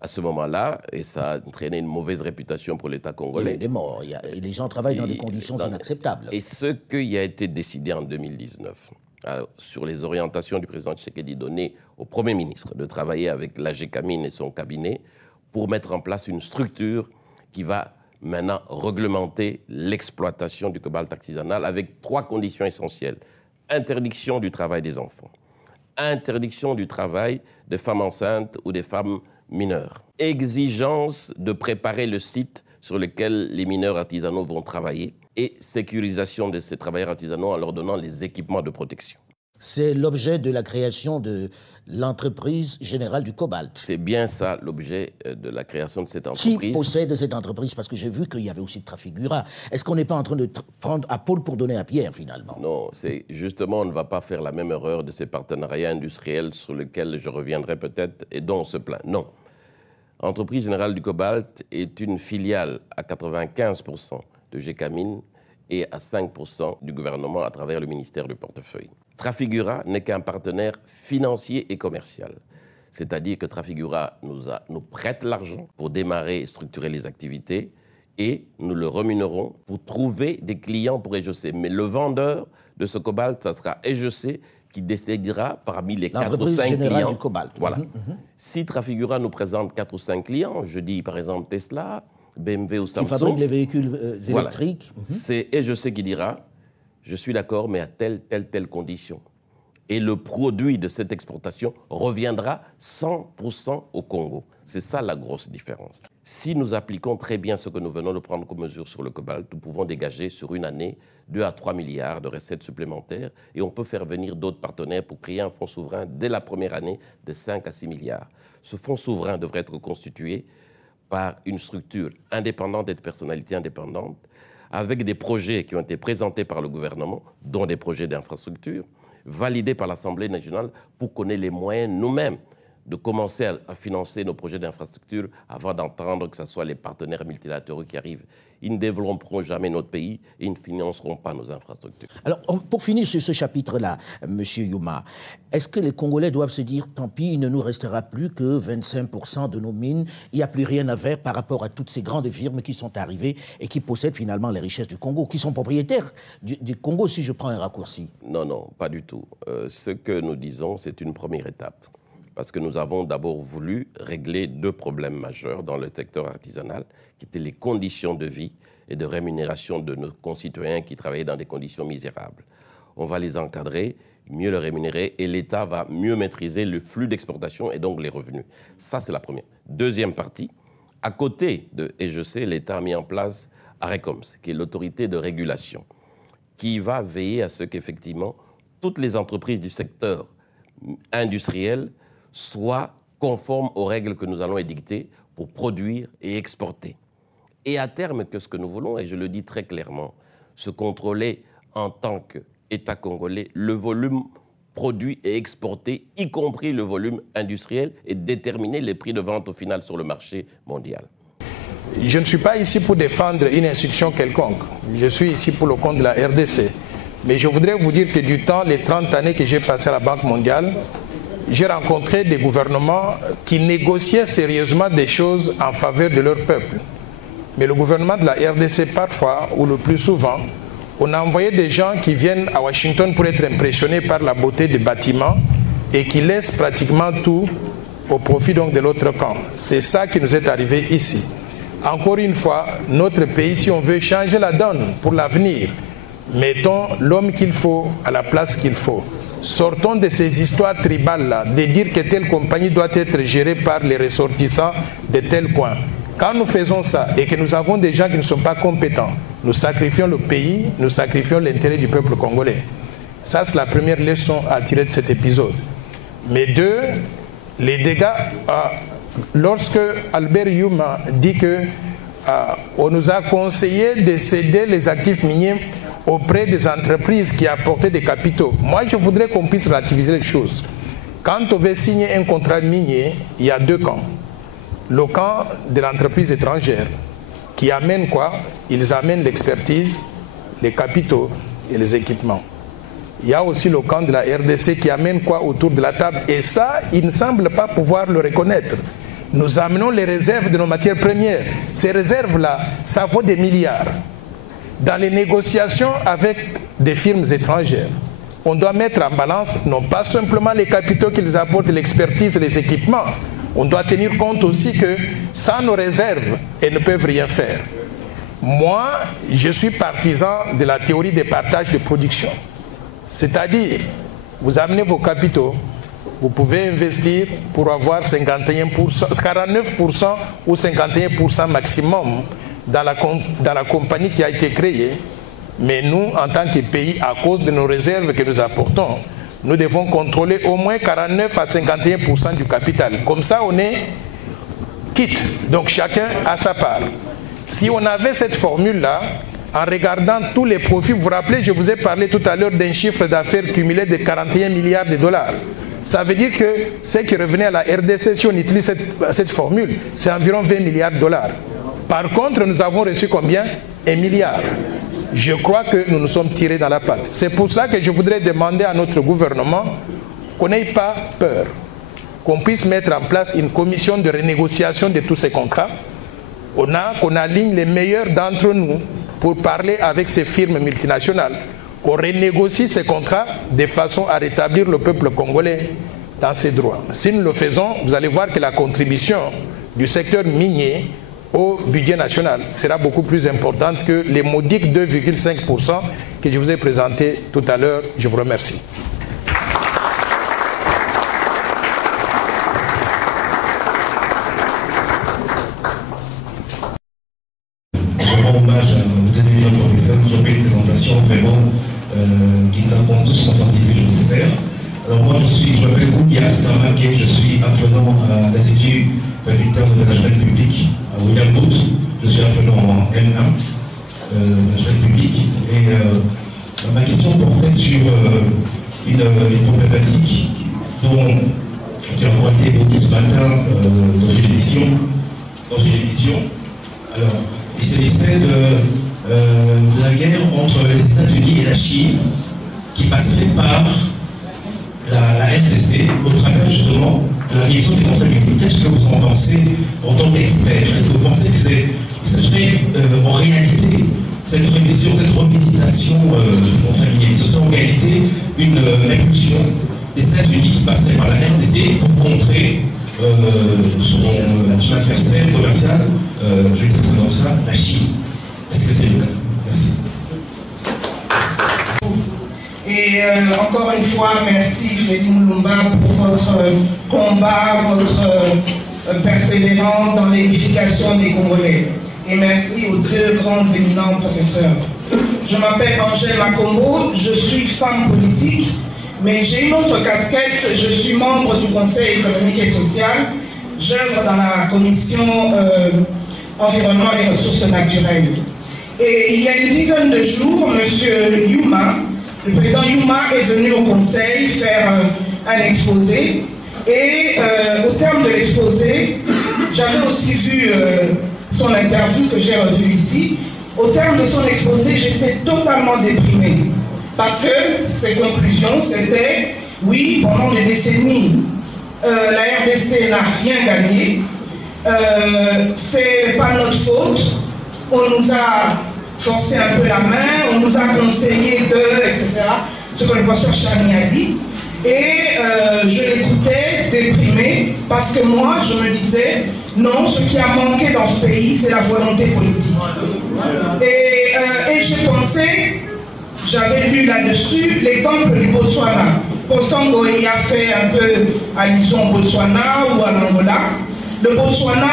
à ce moment-là, et ça a entraîné une mauvaise réputation pour l'État congolais. Il est mort, et les gens travaillent dans des conditions inacceptables. Et ce qui a été décidé en 2019, sur les orientations du président Tshisekedi données au Premier ministre, de travailler avec la Gécamine et son cabinet pour mettre en place une structure qui va maintenant réglementer l'exploitation du cobalt artisanal avec 3 conditions essentielles. interdiction du travail des enfants, interdiction du travail des femmes enceintes ou des femmes mineures, exigence de préparer le site sur lequel les mineurs artisanaux vont travailler et sécurisation de ces travailleurs artisanaux en leur donnant les équipements de protection. C'est l'objet de la création de l'entreprise générale du cobalt. C'est bien ça l'objet de la création de cette entreprise. Qui possède cette entreprise? Parce que j'ai vu qu'il y avait aussi Trafigura. Est-ce qu'on n'est pas en train de prendre à Paul pour donner à Pierre, finalement? Non, c'est justement, on ne va pas faire la même erreur de ces partenariats industriels sur lesquels je reviendrai peut-être et dont on se plaint. Non. Entreprise générale du cobalt est une filiale à 95% de Gécamines et à 5% du gouvernement à travers le ministère du portefeuille. Trafigura n'est qu'un partenaire financier et commercial. C'est-à-dire que Trafigura nous prête l'argent pour démarrer et structurer les activités et nous le rémunérons pour trouver des clients pour EGC. Mais le vendeur de ce cobalt, ça sera EGC qui décidera parmi les 4 ou 5 clients. Du cobalt. Voilà. Si Trafigura nous présente 4 ou 5 clients, je dis par exemple Tesla, BMW ou Samsung, qui fabrique les véhicules électriques. C'est EGC qui dira, je suis d'accord, mais à telle condition. Et le produit de cette exportation reviendra 100% au Congo. C'est ça la grosse différence. Si nous appliquons très bien ce que nous venons de prendre comme mesure sur le cobalt, nous pouvons dégager sur une année 2 à 3 milliards de recettes supplémentaires et on peut faire venir d'autres partenaires pour créer un fonds souverain dès la première année de 5 à 6 milliards. Ce fonds souverain devrait être constitué par une structure indépendante et de personnalités indépendantes, avec des projets qui ont été présentés par le gouvernement, dont des projets d'infrastructure, validés par l'Assemblée nationale pour qu'on ait les moyens nous-mêmes de commencer à financer nos projets d'infrastructure avant d'entendre que ce soit les partenaires multilatéraux qui arrivent. Ils ne développeront jamais notre pays et ils ne financeront pas nos infrastructures. Alors, pour finir sur ce chapitre-là, M. Youma, est-ce que les Congolais doivent se dire, tant pis, il ne nous restera plus que 25% de nos mines, il n'y a plus rien à faire par rapport à toutes ces grandes firmes qui sont arrivées et qui possèdent finalement les richesses du Congo, qui sont propriétaires du Congo, si je prends un raccourci? Non, non, pas du tout. Ce que nous disons, c'est une première étape. Parce que nous avons d'abord voulu régler 2 problèmes majeurs dans le secteur artisanal, qui étaient les conditions de vie et de rémunération de nos concitoyens qui travaillaient dans des conditions misérables. On va les encadrer, mieux les rémunérer, et l'État va mieux maîtriser le flux d'exportation et donc les revenus. Ça, c'est la première. Deuxième partie, à côté de EGC, l'État a mis en place ARECOMS, qui est l'autorité de régulation, qui va veiller à ce qu'effectivement, toutes les entreprises du secteur industriel soient conformes aux règles que nous allons édicter pour produire et exporter. Et à terme, que ce que nous voulons, et je le dis très clairement, se contrôler en tant qu'État congolais le volume produit et exporté, y compris le volume industriel, et déterminer les prix de vente au final sur le marché mondial. Je ne suis pas ici pour défendre une institution quelconque. Je suis ici pour le compte de la RDC. Mais je voudrais vous dire que du temps, les 30 années que j'ai passées à la Banque mondiale, j'ai rencontré des gouvernements qui négociaient sérieusement des choses en faveur de leur peuple. Mais le gouvernement de la RDC, parfois, ou le plus souvent, on a envoyé des gens qui viennent à Washington pour être impressionnés par la beauté des bâtiments et qui laissent pratiquement tout au profit donc de l'autre camp. C'est ça qui nous est arrivé ici. Encore une fois, notre pays, si on veut changer la donne pour l'avenir, mettons l'homme qu'il faut à la place qu'il faut. Sortons de ces histoires tribales-là, de dire que telle compagnie doit être gérée par les ressortissants de tel coin. Quand nous faisons ça et que nous avons des gens qui ne sont pas compétents, nous sacrifions le pays, nous sacrifions l'intérêt du peuple congolais. Ça, c'est la première leçon à tirer de cet épisode. Mais 2, les dégâts, lorsque Albert Youma dit qu'on nous a conseillé de céder les actifs miniers auprès des entreprises qui apportaient des capitaux. Moi, je voudrais qu'on puisse relativiser les choses. Quand on veut signer un contrat minier, il y a 2 camps. Le camp de l'entreprise étrangère, qui amène quoi? Ils amènent l'expertise, les capitaux et les équipements. Il y a aussi le camp de la RDC qui amène quoi autour de la table? Et ça, ils ne semblent pas pouvoir le reconnaître. Nous amenons les réserves de nos matières premières. Ces réserves-là, ça vaut des milliards. Dans les négociations avec des firmes étrangères, on doit mettre en balance non pas simplement les capitaux qu'ils apportent, l'expertise et les équipements. On doit tenir compte aussi que sans nos réserves, elles ne peuvent rien faire. Moi, je suis partisan de la théorie des partages de production. C'est-à-dire, vous amenez vos capitaux, vous pouvez investir pour avoir 51%, 49% ou 51% maximum dans la compagnie qui a été créée. Mais nous, en tant que pays, à cause de nos réserves que nous apportons, nous devons contrôler au moins 49 à 51% du capital. Comme ça, on est quitte. Donc chacun a sa part. Si on avait cette formule-là, en regardant tous les profits, vous vous rappelez, je vous ai parlé tout à l'heure d'un chiffre d'affaires cumulé de 41 milliards de dollars. Ça veut dire que ce qui revenait à la RDC, si on utilise cette formule, c'est environ 20 milliards de dollars. Par contre, nous avons reçu combien? 1 milliard. Je crois que nous nous sommes tirés dans la patte. C'est pour cela que je voudrais demander à notre gouvernement qu'on n'ait pas peur, qu'on puisse mettre en place une commission de renégociation de tous ces contrats, qu'on aligne les meilleurs d'entre nous pour parler avec ces firmes multinationales, qu'on renégocie ces contrats de façon à rétablir le peuple congolais dans ses droits. Si nous le faisons, vous allez voir que la contribution du secteur minier au budget national sera beaucoup plus importante que les modiques 2,5% que je vous ai présentés tout à l'heure. Je vous remercie. Je rends hommage aux deux éminents professeurs qui ont fait une présentation vraiment qui nous a tous conscientisés, je l'espère. Alors moi je m'appelle Koudia Samaké, je suis apprenant à l'Institut facultaire de management public à William Booth. Je suis apprenant en M1 management public et ma question portait sur une problématique dont j'ai encore été évoquée ce matin dans une émission. Alors il s'agissait de la guerre entre les États-Unis et la Chine qui passerait par la RDC au travers justement de la révision des conseils publics. Qu'est-ce que vous en pensez en tant qu'expert? Est-ce que vous pensez qu'il s'agirait en réalité cette révision, cette reméditation du contrat minier, ce serait en réalité une impulsion des États-Unis qui passerait par la RDC pour contrer son adversaire commercial, je vais dire ça comme ça, la Chine? Est-ce que c'est le cas? Merci. Et encore une fois, merci Freddy Mulumba pour votre combat, votre persévérance dans l'édification des Congolais. Et merci aux deux grands éminents professeurs. Je m'appelle Angèle Makombo, je suis femme politique, mais j'ai une autre casquette, je suis membre du Conseil économique et social, j'œuvre dans la commission environnement et ressources naturelles. Et il y a une dizaine de jours, M. Yuma, le président Yuma est venu au Conseil faire un exposé. Et au terme de l'exposé, j'avais aussi vu son interview que j'ai revue ici. Au terme de son exposé, j'étais totalement déprimé. Parce que ses conclusions, c'était, oui, pendant des décennies, la RDC n'a rien gagné. C'est pas notre faute. On nous a forcé un peu la main, on nous a conseillé etc. Ce que le professeur Chani a dit. Et je l'écoutais déprimé parce que moi, je me disais, non, ce qui a manqué dans ce pays, c'est la volonté politique. Et j'ai pensé, j'avais lu là-dessus l'exemple du Botswana. Possango y a fait un peu allusion au Botswana ou à l'Angola. Le Botswana,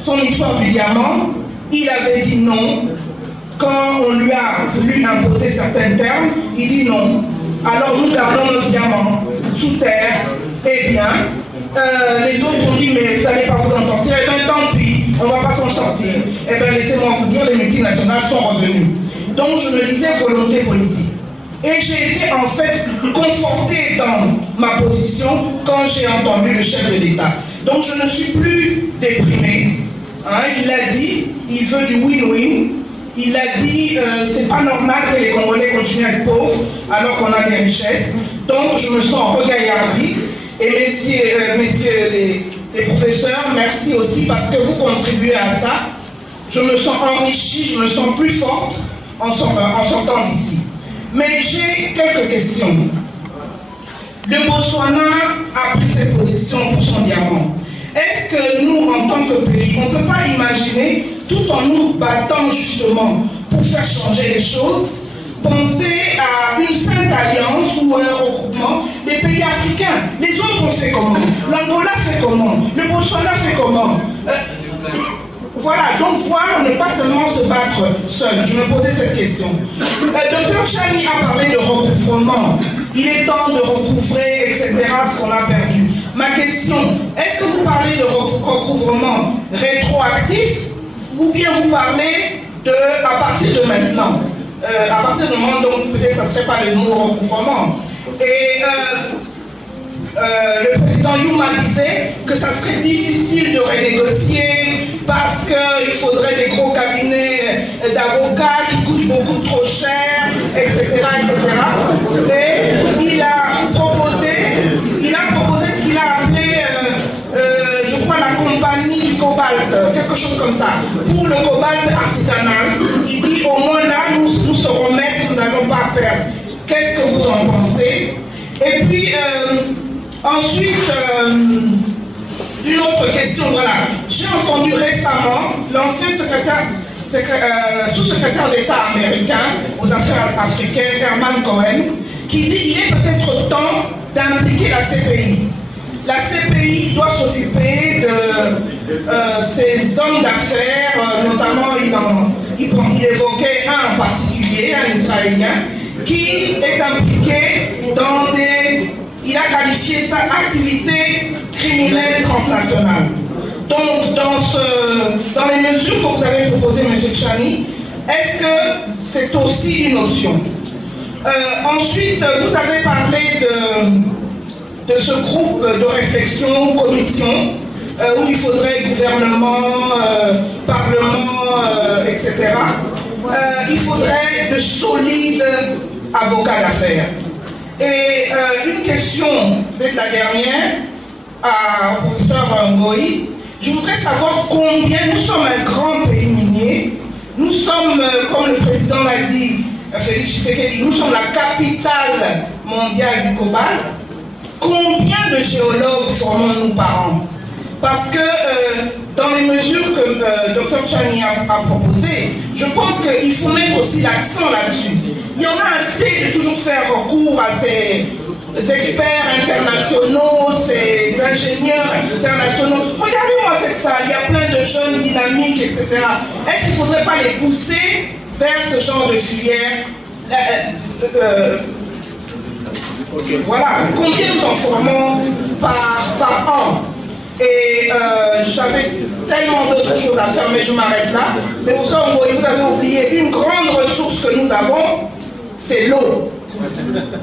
son histoire du diamant, il avait dit non. Quand on lui a voulu imposer certains termes, il dit non. Alors nous gardons nos diamants sous terre. Eh bien, les autres ont dit, mais vous n'allez pas vous en sortir. Eh bien, tant pis, on ne va pas s'en sortir. Eh bien, laissez-moi vous dire, les multinationales sont revenues. Donc, je me disais volonté politique. Et j'ai été en fait conforté dans ma position quand j'ai entendu le chef de l'État. Donc, je ne suis plus déprimé. Hein, il a dit, il veut du win-win. Il a dit, c'est pas normal que les Congolais continuent à être pauvres alors qu'on a des richesses. Donc, je me sens regaillardi. Et messieurs les professeurs, merci aussi parce que vous contribuez à ça. Je me sens enrichi, je me sens plus forte en sortant d'ici. Mais j'ai quelques questions. Le Botswana a pris cette position pour son diamant. Est-ce que nous, en tant que pays, on ne peut pas imaginer, tout en nous battant justement pour faire changer les choses, penser à une sainte alliance ou un regroupement des pays africains. Les autres, on fait comment? L'Angola fait comment? Le Botswana fait comment? Voilà, donc voir n'est pas seulement se battre seul. Je me posais cette question. Dr Tchani a parlé de recouvrement. Il est temps de recouvrer, etc., ce qu'on a perdu. Ma question, est-ce que vous parlez de recouvrement rétroactif ou bien vous parlez de à partir de maintenant? À partir du moment, donc peut-être ça ne serait pas le mot recouvrement. Et le président Youma disait que ça serait difficile de renégocier parce qu'il faudrait des gros cabinets d'avocats qui coûtent beaucoup trop cher, etc., etc. Et il a proposé ce qu'il a appelé, je crois, la compagnie du cobalt, quelque chose comme ça, pour le cobalt artisanal. Il dit au moins là, nous serons maîtres, nous n'allons pas perdre. Qu'est-ce que vous en pensez? Et puis, ensuite, une autre question, voilà. J'ai entendu récemment l'ancien sous-secrétaire d'État américain aux affaires africaines, Herman Cohen, qui dit qu'il est peut-être temps d'impliquer la CPI. La CPI doit s'occuper de ces hommes d'affaires, notamment il évoquait un en particulier, un Israélien, qui est impliqué dans des... Il a qualifié ça activité criminelle transnationale. Donc, dans les mesures que vous avez proposées, M. Tchani, est-ce que c'est aussi une option? Ensuite, vous avez parlé de ce groupe de réflexion, commission, où il faudrait gouvernement, parlement, etc. Il faudrait de solides avocats d'affaires. Et une question, peut-être la dernière, au professeur Ngoï. Je voudrais savoir combien, nous sommes un grand pays minier, nous sommes, comme le président l'a dit, Félix Tshisekedi, nous sommes la capitale mondiale du cobalt. Combien de géologues formons-nous par an? Parce que dans les mesures que Dr Tchani a proposées, je pense qu'il faut mettre aussi l'accent là-dessus. Il y en a assez de toujours faire recours à ces experts internationaux, ces ingénieurs internationaux. Regardez-moi ça, il y a plein de jeunes dynamiques, etc. Est-ce qu'il ne faudrait pas les pousser vers ce genre de filière? Voilà, combien nous en formons par an? Et j'avais tellement d'autres choses à faire, mais je m'arrête là. Mais vous avez oublié une grande ressource que nous avons, c'est l'eau.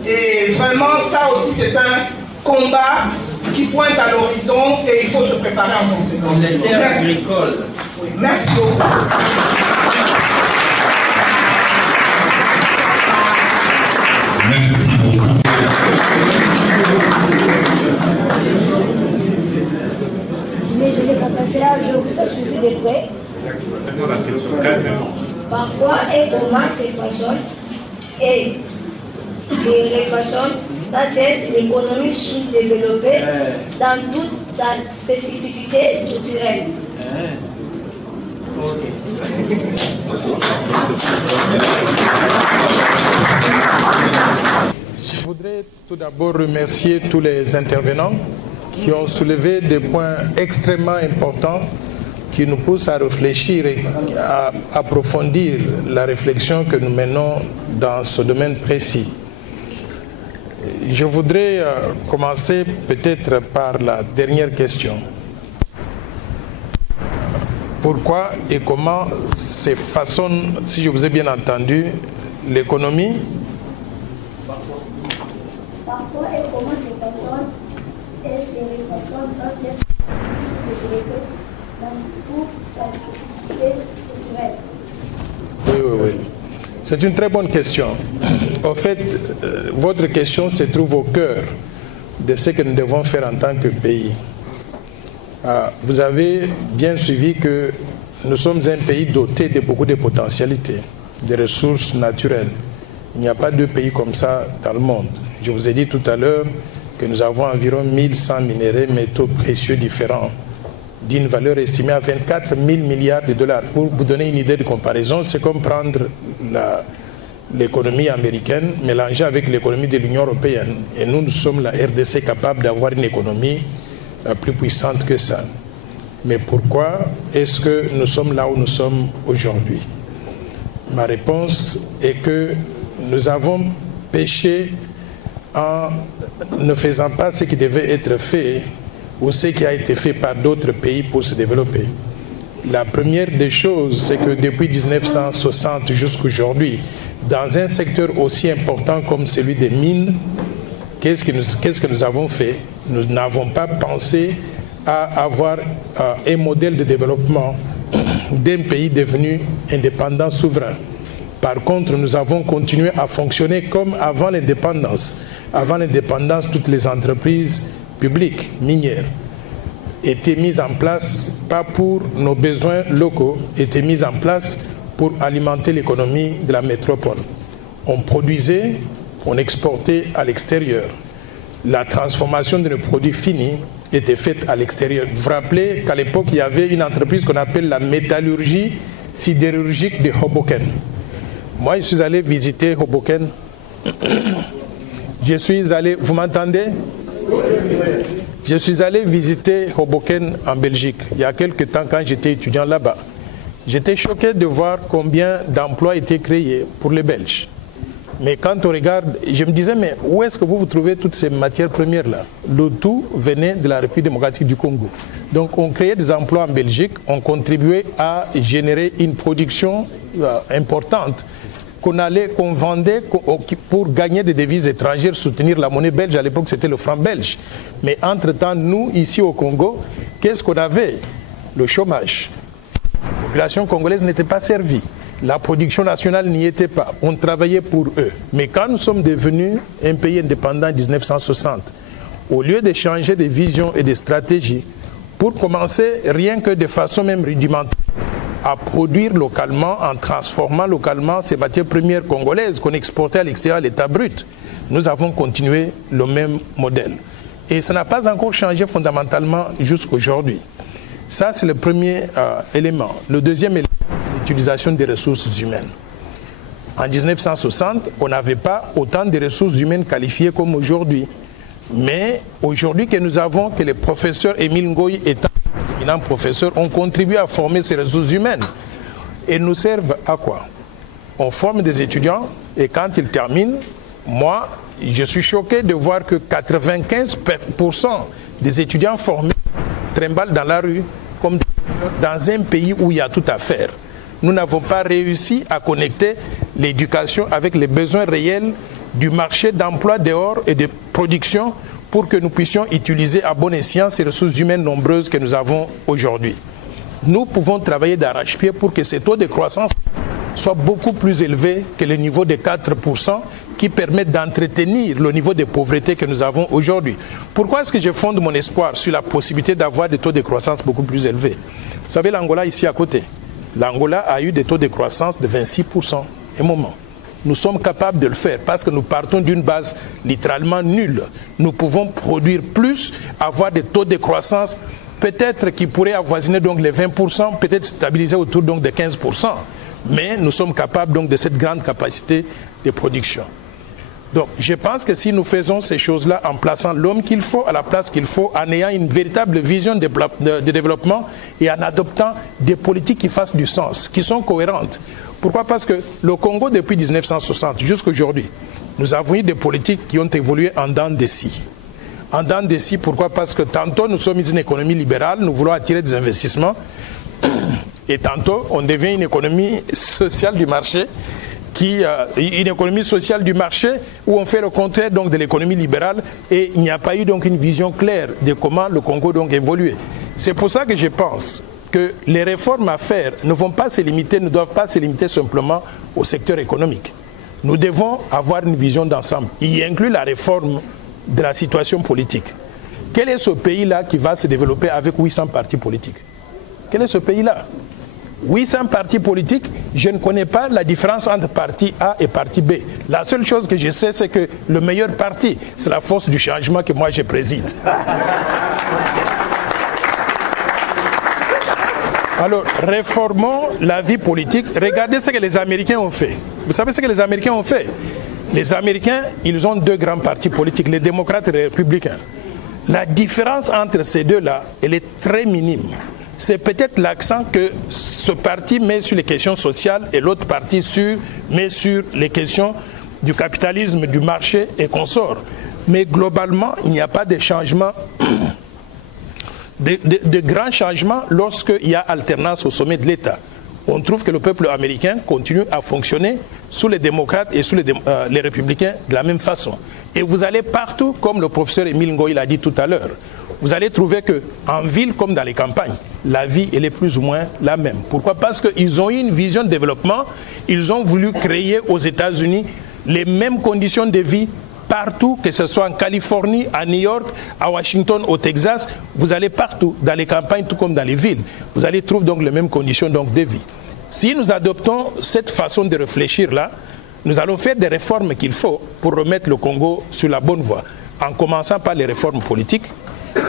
Et vraiment, ça aussi, c'est un combat qui pointe à l'horizon et il faut se préparer en conséquence. Les terres agricoles. Oui, merci beaucoup. Merci beaucoup. Mais je n'ai pas passé là, je vous ai suivi de près. Parfois et comment c'est façon et c'est les façons, ça c'est l'économie sous-développée dans toute sa spécificité structurelle. Je voudrais tout d'abord remercier tous les intervenants qui ont soulevé des points extrêmement importants qui nous poussent à réfléchir et à approfondir la réflexion que nous menons dans ce domaine précis. Je voudrais commencer peut-être par la dernière question. Pourquoi et comment se façonne, si je vous ai bien entendu, l'économie? Parfois et comment se façonne et se façonne sans cesse dans toute sa spécificité culturelle. Oui. C'est une très bonne question. En fait, votre question se trouve au cœur de ce que nous devons faire en tant que pays. Vous avez bien suivi que nous sommes un pays doté de beaucoup de potentialités, de ressources naturelles. Il n'y a pas deux pays comme ça dans le monde. Je vous ai dit tout à l'heure que nous avons environ 1100 minéraux métaux précieux différents d'une valeur estimée à 24 000 milliards de dollars. Pour vous donner une idée de comparaison, c'est comme prendre l'économie américaine mélangée avec l'économie de l'Union européenne. Et nous sommes la RDC capable d'avoir une économie plus puissante que ça. Mais pourquoi est-ce que nous sommes là où nous sommes aujourd'hui? Ma réponse est que nous avons péché en ne faisant pas ce qui devait être fait ou ce qui a été fait par d'autres pays pour se développer. La première des choses, c'est que depuis 1960 jusqu'à aujourd'hui, dans un secteur aussi important comme celui des mines, qu'est-ce que nous avons fait? Nous n'avons pas pensé à avoir un modèle de développement d'un pays devenu indépendant, souverain. Par contre, nous avons continué à fonctionner comme avant l'indépendance. Avant l'indépendance, toutes les entreprises publiques minières étaient mises en place, pas pour nos besoins locaux, étaient mises en place pour alimenter l'économie de la métropole. On produisait, on exportait à l'extérieur. La transformation de nos produits finis était faite à l'extérieur. Vous vous rappelez qu'à l'époque, il y avait une entreprise qu'on appelle la métallurgie sidérurgique de Hoboken. Moi, je suis allé visiter Hoboken. Je suis allé, vous m'entendez? Je suis allé visiter Hoboken en Belgique il y a quelques temps quand j'étais étudiant là-bas. J'étais choqué de voir combien d'emplois étaient créés pour les Belges. Mais quand on regarde, je me disais, mais où est-ce que vous trouvez toutes ces matières premières-là? Le tout venait de la République démocratique du Congo. Donc on créait des emplois en Belgique, on contribuait à générer une production importante qu'on vendait pour gagner des devises étrangères, soutenir la monnaie belge. À l'époque, c'était le franc belge. Mais entre-temps, nous, ici au Congo, qu'est-ce qu'on avait? Le chômage. La population congolaise n'était pas servie. La production nationale n'y était pas. On travaillait pour eux. Mais quand nous sommes devenus un pays indépendant en 1960, au lieu de changer de vision et de stratégie, pour commencer, rien que de façon même rudimentaire, à produire localement, en transformant localement ces matières premières congolaises qu'on exportait à l'extérieur à l'état brut, nous avons continué le même modèle. Et ça n'a pas encore changé fondamentalement jusqu'à aujourd'hui. Ça, c'est le premier élément. Le deuxième élément, c'est l'utilisation des ressources humaines. En 1960, on n'avait pas autant de ressources humaines qualifiées comme aujourd'hui. Mais aujourd'hui que nous avons, que le professeur Émile Ngoï étant éminent professeur, ont contribué à former ces ressources humaines. Et nous servent à quoi? On forme des étudiants et quand ils terminent, moi, je suis choqué de voir que 95% des étudiants formés trimballent dans la rue comme dans un pays où il y a tout à faire. Nous n'avons pas réussi à connecter l'éducation avec les besoins réels du marché d'emploi dehors et de production pour que nous puissions utiliser à bon escient ces ressources humaines nombreuses que nous avons aujourd'hui. Nous pouvons travailler d'arrache-pied pour que ces taux de croissance soient beaucoup plus élevés que le niveau de 4% qui permettent d'entretenir le niveau de pauvreté que nous avons aujourd'hui. Pourquoi est-ce que je fonde mon espoir sur la possibilité d'avoir des taux de croissance beaucoup plus élevés? Vous savez, l'Angola ici à côté, l'Angola a eu des taux de croissance de 26% un moment. Nous sommes capables de le faire parce que nous partons d'une base littéralement nulle. Nous pouvons produire plus, avoir des taux de croissance peut-être qui pourraient avoisiner donc les 20%, peut-être stabiliser autour donc de 15%. Mais nous sommes capables donc de cette grande capacité de production. Donc je pense que si nous faisons ces choses-là en plaçant l'homme qu'il faut à la place qu'il faut, en ayant une véritable vision de développement et en adoptant des politiques qui fassent du sens, qui sont cohérentes. Pourquoi? Parce que le Congo, depuis 1960 jusqu'à aujourd'hui, nous avons eu des politiques qui ont évolué en dents de scie. En dents de scie, pourquoi? Parce que tantôt nous sommes une économie libérale, nous voulons attirer des investissements, et tantôt on devient une économie sociale du marché, une économie sociale du marché où on fait le contraire donc de l'économie libérale, et il n'y a pas eu donc une vision claire de comment le Congo donc évoluer. C'est pour ça que je pense que les réformes à faire ne doivent pas se limiter simplement au secteur économique. Nous devons avoir une vision d'ensemble. Il y inclut la réforme de la situation politique. Quel est ce pays-là qui va se développer avec 800 partis politiques? Quel est ce pays-là? 800 partis politiques, je ne connais pas la différence entre parti A et parti B. La seule chose que je sais, c'est que le meilleur parti, c'est la force du changement que moi je préside. Alors, réformons la vie politique. Regardez ce que les Américains ont fait. Vous savez ce que les Américains ont fait? Les Américains, ils ont deux grands partis politiques, les démocrates et les républicains. La différence entre ces deux-là, elle est très minime. C'est peut-être l'accent que ce parti met sur les questions sociales et l'autre parti met sur les questions du capitalisme, du marché et consorts. Mais globalement, il n'y a pas de changement, de grands changements lorsqu'il y a alternance au sommet de l'État. On trouve que le peuple américain continue à fonctionner sous les démocrates et sous les républicains de la même façon. Et vous allez partout, comme le professeur Émile Ngoï l'a dit tout à l'heure, vous allez trouver qu'en ville comme dans les campagnes, la vie elle est plus ou moins la même. Pourquoi? Parce qu'ils ont eu une vision de développement, ils ont voulu créer aux États-Unis les mêmes conditions de vie partout, que ce soit en Californie, à New York, à Washington, au Texas. Vous allez partout, dans les campagnes tout comme dans les villes. Vous allez trouver donc les mêmes conditions donc, de vie. Si nous adoptons cette façon de réfléchir-là, nous allons faire des réformes qu'il faut pour remettre le Congo sur la bonne voie, en commençant par les réformes politiques,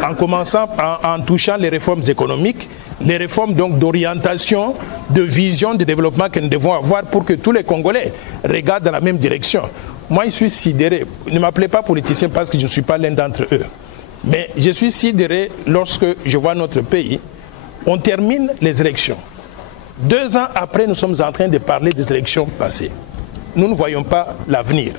en commençant en touchant les réformes économiques, les réformes donc d'orientation, de vision, de développement que nous devons avoir pour que tous les Congolais regardent dans la même direction. Moi, je suis sidéré. Ne m'appelez pas politicien parce que je ne suis pas l'un d'entre eux. Mais je suis sidéré lorsque je vois notre pays. On termine les élections. 2 ans après, nous sommes en train de parler des élections passées. Nous ne voyons pas l'avenir.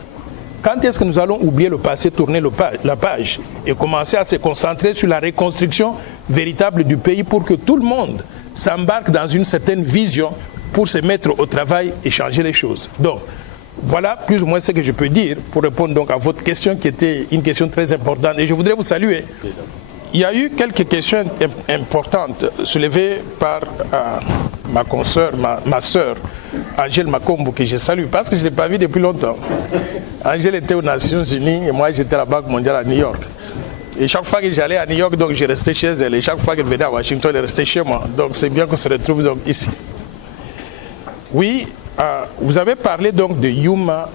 Quand est-ce que nous allons oublier le passé, tourner la page et commencer à se concentrer sur la reconstruction véritable du pays pour que tout le monde s'embarque dans une certaine vision pour se mettre au travail et changer les choses. Donc, voilà plus ou moins ce que je peux dire pour répondre donc à votre question qui était une question très importante. Et je voudrais vous saluer. Il y a eu quelques questions importantes soulevées par ma consoeur, ma sœur, Angèle Makombo, que je salue, parce que je ne l'ai pas vue depuis longtemps. Angèle était aux Nations Unies et moi j'étais à la Banque mondiale à New York. Et chaque fois que j'allais à New York, donc je restais chez elle. Et chaque fois qu'elle venait à Washington, elle restait chez moi. Donc c'est bien qu'on se retrouve donc ici. Oui, vous avez parlé donc de Yuma,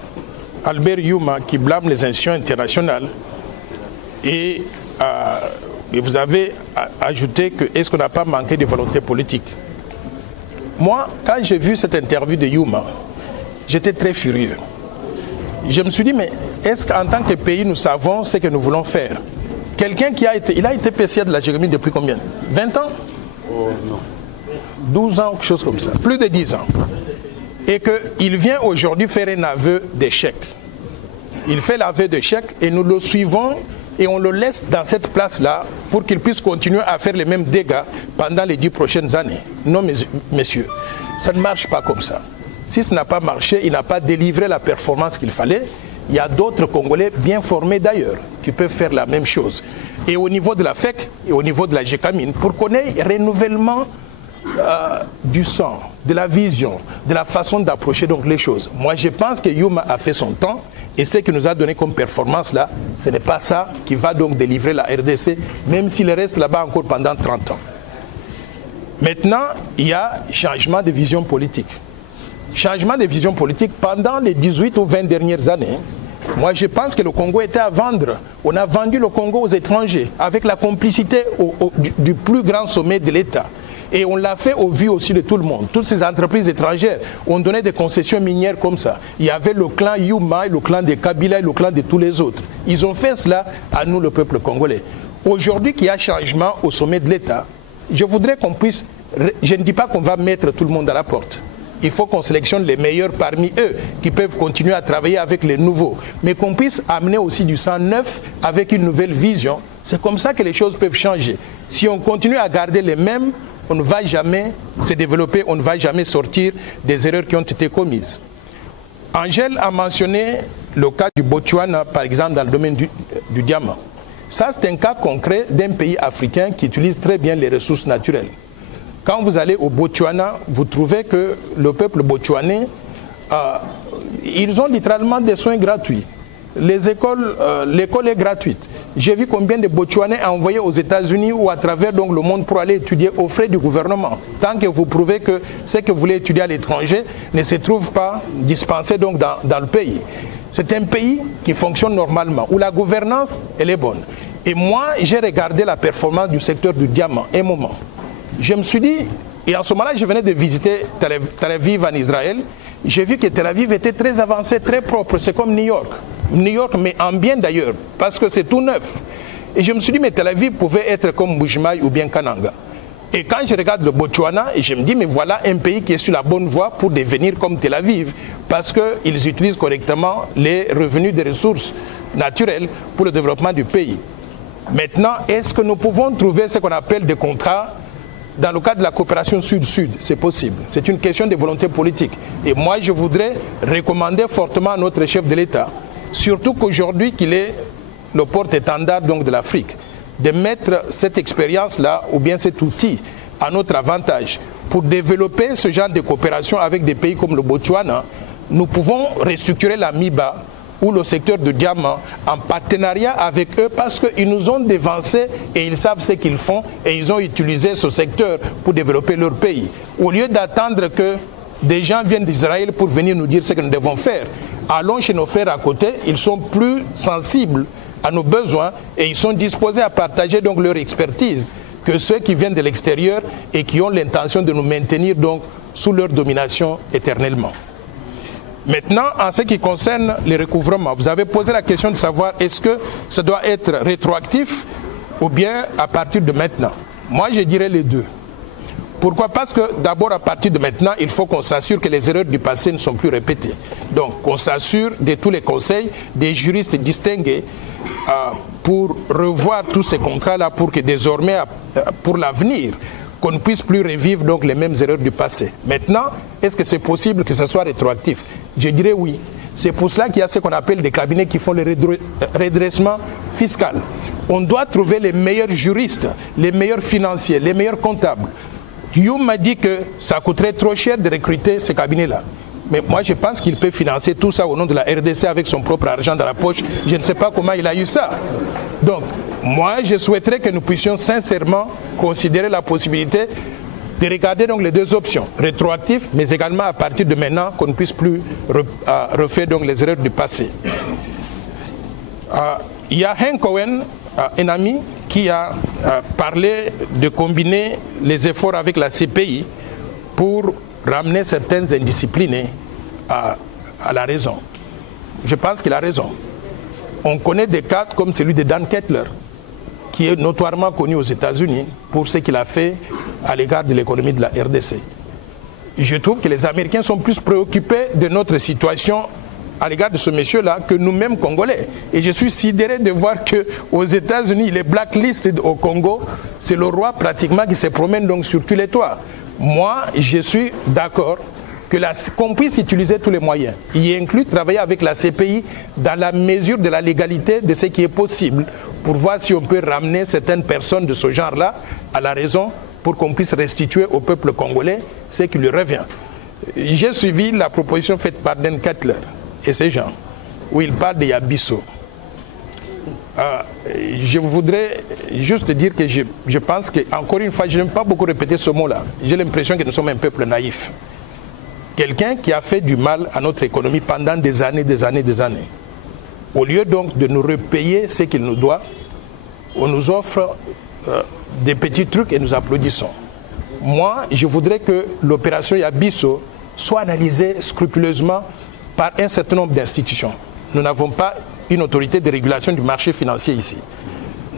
Albert Yuma, qui blâme les institutions internationales. Et vous avez ajouté que est-ce qu'on n'a pas manqué de volonté politique? Moi, quand j'ai vu cette interview de Yuma, j'étais très furieux. Je me suis dit, mais est-ce qu'en tant que pays, nous savons ce que nous voulons faire? Quelqu'un qui a été PCA de la Jérémie depuis combien? 20 ans? Oh, non. 12 ans, quelque chose comme ça. Plus de 10 ans. Et qu'il vient aujourd'hui faire un aveu d'échec. Il fait l'aveu d'échec et nous le suivons et on le laisse dans cette place-là pour qu'il puisse continuer à faire les mêmes dégâts pendant les 10 prochaines années. Non, messieurs, ça ne marche pas comme ça. Si ça n'a pas marché, il n'a pas délivré la performance qu'il fallait. Il y a d'autres Congolais bien formés d'ailleurs qui peuvent faire la même chose. Et au niveau de la FEC et au niveau de la GECAMINE, pour qu'on ait renouvellement du sang, de la vision, de la façon d'approcher donc les choses. Moi, je pense que Yuma a fait son temps et ce qu'il nous a donné comme performance là, ce n'est pas ça qui va donc délivrer la RDC, même s'il reste là-bas encore pendant 30 ans. Maintenant, il y a changement de vision politique. Changement de vision politique pendant les 18 ou 20 dernières années. Moi, je pense que le Congo était à vendre. On a vendu le Congo aux étrangers avec la complicité du plus grand sommet de l'État. Et on l'a fait au vu aussi de tout le monde. Toutes ces entreprises étrangères ont donné des concessions minières comme ça. Il y avait le clan Yuma, le clan de Kabila et le clan de tous les autres. Ils ont fait cela à nous, le peuple congolais. Aujourd'hui qu'il y a changement au sommet de l'État, je voudrais qu'on puisse... Je ne dis pas qu'on va mettre tout le monde à la porte. Il faut qu'on sélectionne les meilleurs parmi eux qui peuvent continuer à travailler avec les nouveaux. Mais qu'on puisse amener aussi du sang neuf avec une nouvelle vision. C'est comme ça que les choses peuvent changer. Si on continue à garder les mêmes, on ne va jamais se développer, on ne va jamais sortir des erreurs qui ont été commises. Angèle a mentionné le cas du Botswana, par exemple, dans le domaine du diamant. Ça, c'est un cas concret d'un pays africain qui utilise très bien les ressources naturelles. Quand vous allez au Botswana, vous trouvez que le peuple botswanais, ils ont littéralement des soins gratuits. L'école est gratuite. J'ai vu combien de Botswanais envoyés aux États-Unis ou à travers donc, le monde pour aller étudier aux frais du gouvernement. Tant que vous prouvez que ce que vous voulez étudier à l'étranger ne se trouve pas dispensé donc, dans le pays. C'est un pays qui fonctionne normalement, où la gouvernance elle est bonne. Et moi, j'ai regardé la performance du secteur du diamant un moment. Je me suis dit, Et en ce moment-là, je venais de visiter Tel Aviv en Israël. J'ai vu que Tel Aviv était très avancé, très propre. C'est comme New York. New York, mais en bien d'ailleurs, parce que c'est tout neuf. Et je me suis dit, mais Tel Aviv pouvait être comme Bujimaï ou bien Kananga. Et quand je regarde le Botswana, je me dis, mais voilà un pays qui est sur la bonne voie pour devenir comme Tel Aviv, parce qu'ils utilisent correctement les revenus des ressources naturelles pour le développement du pays. Maintenant, est-ce que nous pouvons trouver ce qu'on appelle des contrats dans le cadre de la coopération sud-sud? C'est possible. C'est une question de volonté politique. Et moi, je voudrais recommander fortement à notre chef de l'État, surtout qu'aujourd'hui qu'il est le porte-étendard donc de l'Afrique, de mettre cette expérience-là ou bien cet outil à notre avantage pour développer ce genre de coopération avec des pays comme le Botswana. Nous pouvons restructurer la MIBA ou le secteur de diamant en partenariat avec eux parce qu'ils nous ont dévancés et ils savent ce qu'ils font et ils ont utilisé ce secteur pour développer leur pays. Au lieu d'attendre que des gens viennent d'Israël pour venir nous dire ce que nous devons faire, allons chez nos frères à côté, ils sont plus sensibles à nos besoins et ils sont disposés à partager donc leur expertise que ceux qui viennent de l'extérieur et qui ont l'intention de nous maintenir donc sous leur domination éternellement. Maintenant, en ce qui concerne les recouvrements, vous avez posé la question de savoir est-ce que ça doit être rétroactif ou bien à partir de maintenant. Moi, je dirais les deux. Pourquoi? Parce que d'abord, à partir de maintenant, il faut qu'on s'assure que les erreurs du passé ne sont plus répétées. Donc, qu'on s'assure de tous les conseils, des juristes distingués pour revoir tous ces contrats-là pour que désormais, pour l'avenir, qu'on ne puisse plus revivre donc les mêmes erreurs du passé. Maintenant, est-ce que c'est possible que ce soit rétroactif? Je dirais oui. C'est pour cela qu'il y a ce qu'on appelle des cabinets qui font le redressement fiscal. On doit trouver les meilleurs juristes, les meilleurs financiers, les meilleurs comptables. Youm m'a dit que ça coûterait trop cher de recruter ces cabinets-là. Mais moi, je pense qu'il peut financer tout ça au nom de la RDC avec son propre argent dans la poche. Je ne sais pas comment il a eu ça. Donc, moi, je souhaiterais que nous puissions sincèrement considérer la possibilité de regarder donc les deux options, rétroactif, mais également à partir de maintenant, qu'on ne puisse plus refaire donc les erreurs du passé. Il y a Hank Cohen, un ami, qui a parlé de combiner les efforts avec la CPI pour ramener certaines indisciplinés à la raison. Je pense qu'il a raison. On connaît des cas comme celui de Dan Kettler, qui est notoirement connu aux États-Unis pour ce qu'il a fait à l'égard de l'économie de la RDC. Je trouve que les Américains sont plus préoccupés de notre situation à l'égard de ce monsieur-là que nous-mêmes Congolais. Et je suis sidéré de voir qu'aux États-Unis, il est blacklisted au Congo. C'est le roi pratiquement qui se promène donc sur tous les toits. Moi, je suis d'accord qu'on puisse utiliser tous les moyens, y inclut travailler avec la CPI dans la mesure de la légalité de ce qui est possible pour voir si on peut ramener certaines personnes de ce genre-là à la raison pour qu'on puisse restituer au peuple congolais ce qui lui revient. J'ai suivi la proposition faite par Dan Kettler et ces gens, où il parle de Yabiso. Je voudrais juste dire que je pense que, encore une fois, je n'aime pas beaucoup répéter ce mot-là. J'ai l'impression que nous sommes un peuple naïf. Quelqu'un qui a fait du mal à notre économie pendant des années. Au lieu donc de nous repayer ce qu'il nous doit, on nous offre des petits trucs et nous applaudissons. Moi, je voudrais que l'opération Yabiso soit analysée scrupuleusement par un certain nombre d'institutions. Nous n'avons pas une autorité de régulation du marché financier ici.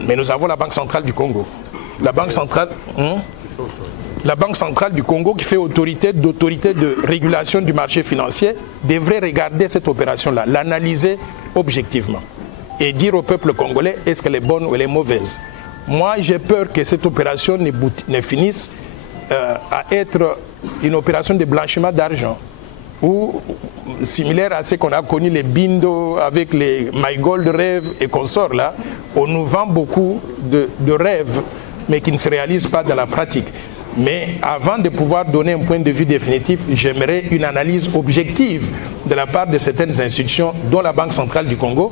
Mais nous avons la Banque centrale du Congo. La Banque centrale du Congo, qui fait autorité de régulation du marché financier, devrait regarder cette opération-là, l'analyser objectivement et dire au peuple congolais est-ce qu'elle est bonne ou elle est mauvaise. Moi, j'ai peur que cette opération ne finisse à être une opération de blanchiment d'argent, ou similaire à ce qu'on a connu les Bindo avec les My Gold Rêve et consorts là, on nous vend beaucoup de rêves mais qui ne se réalisent pas dans la pratique. Mais avant de pouvoir donner un point de vue définitif, j'aimerais une analyse objective de la part de certaines institutions, dont la Banque centrale du Congo,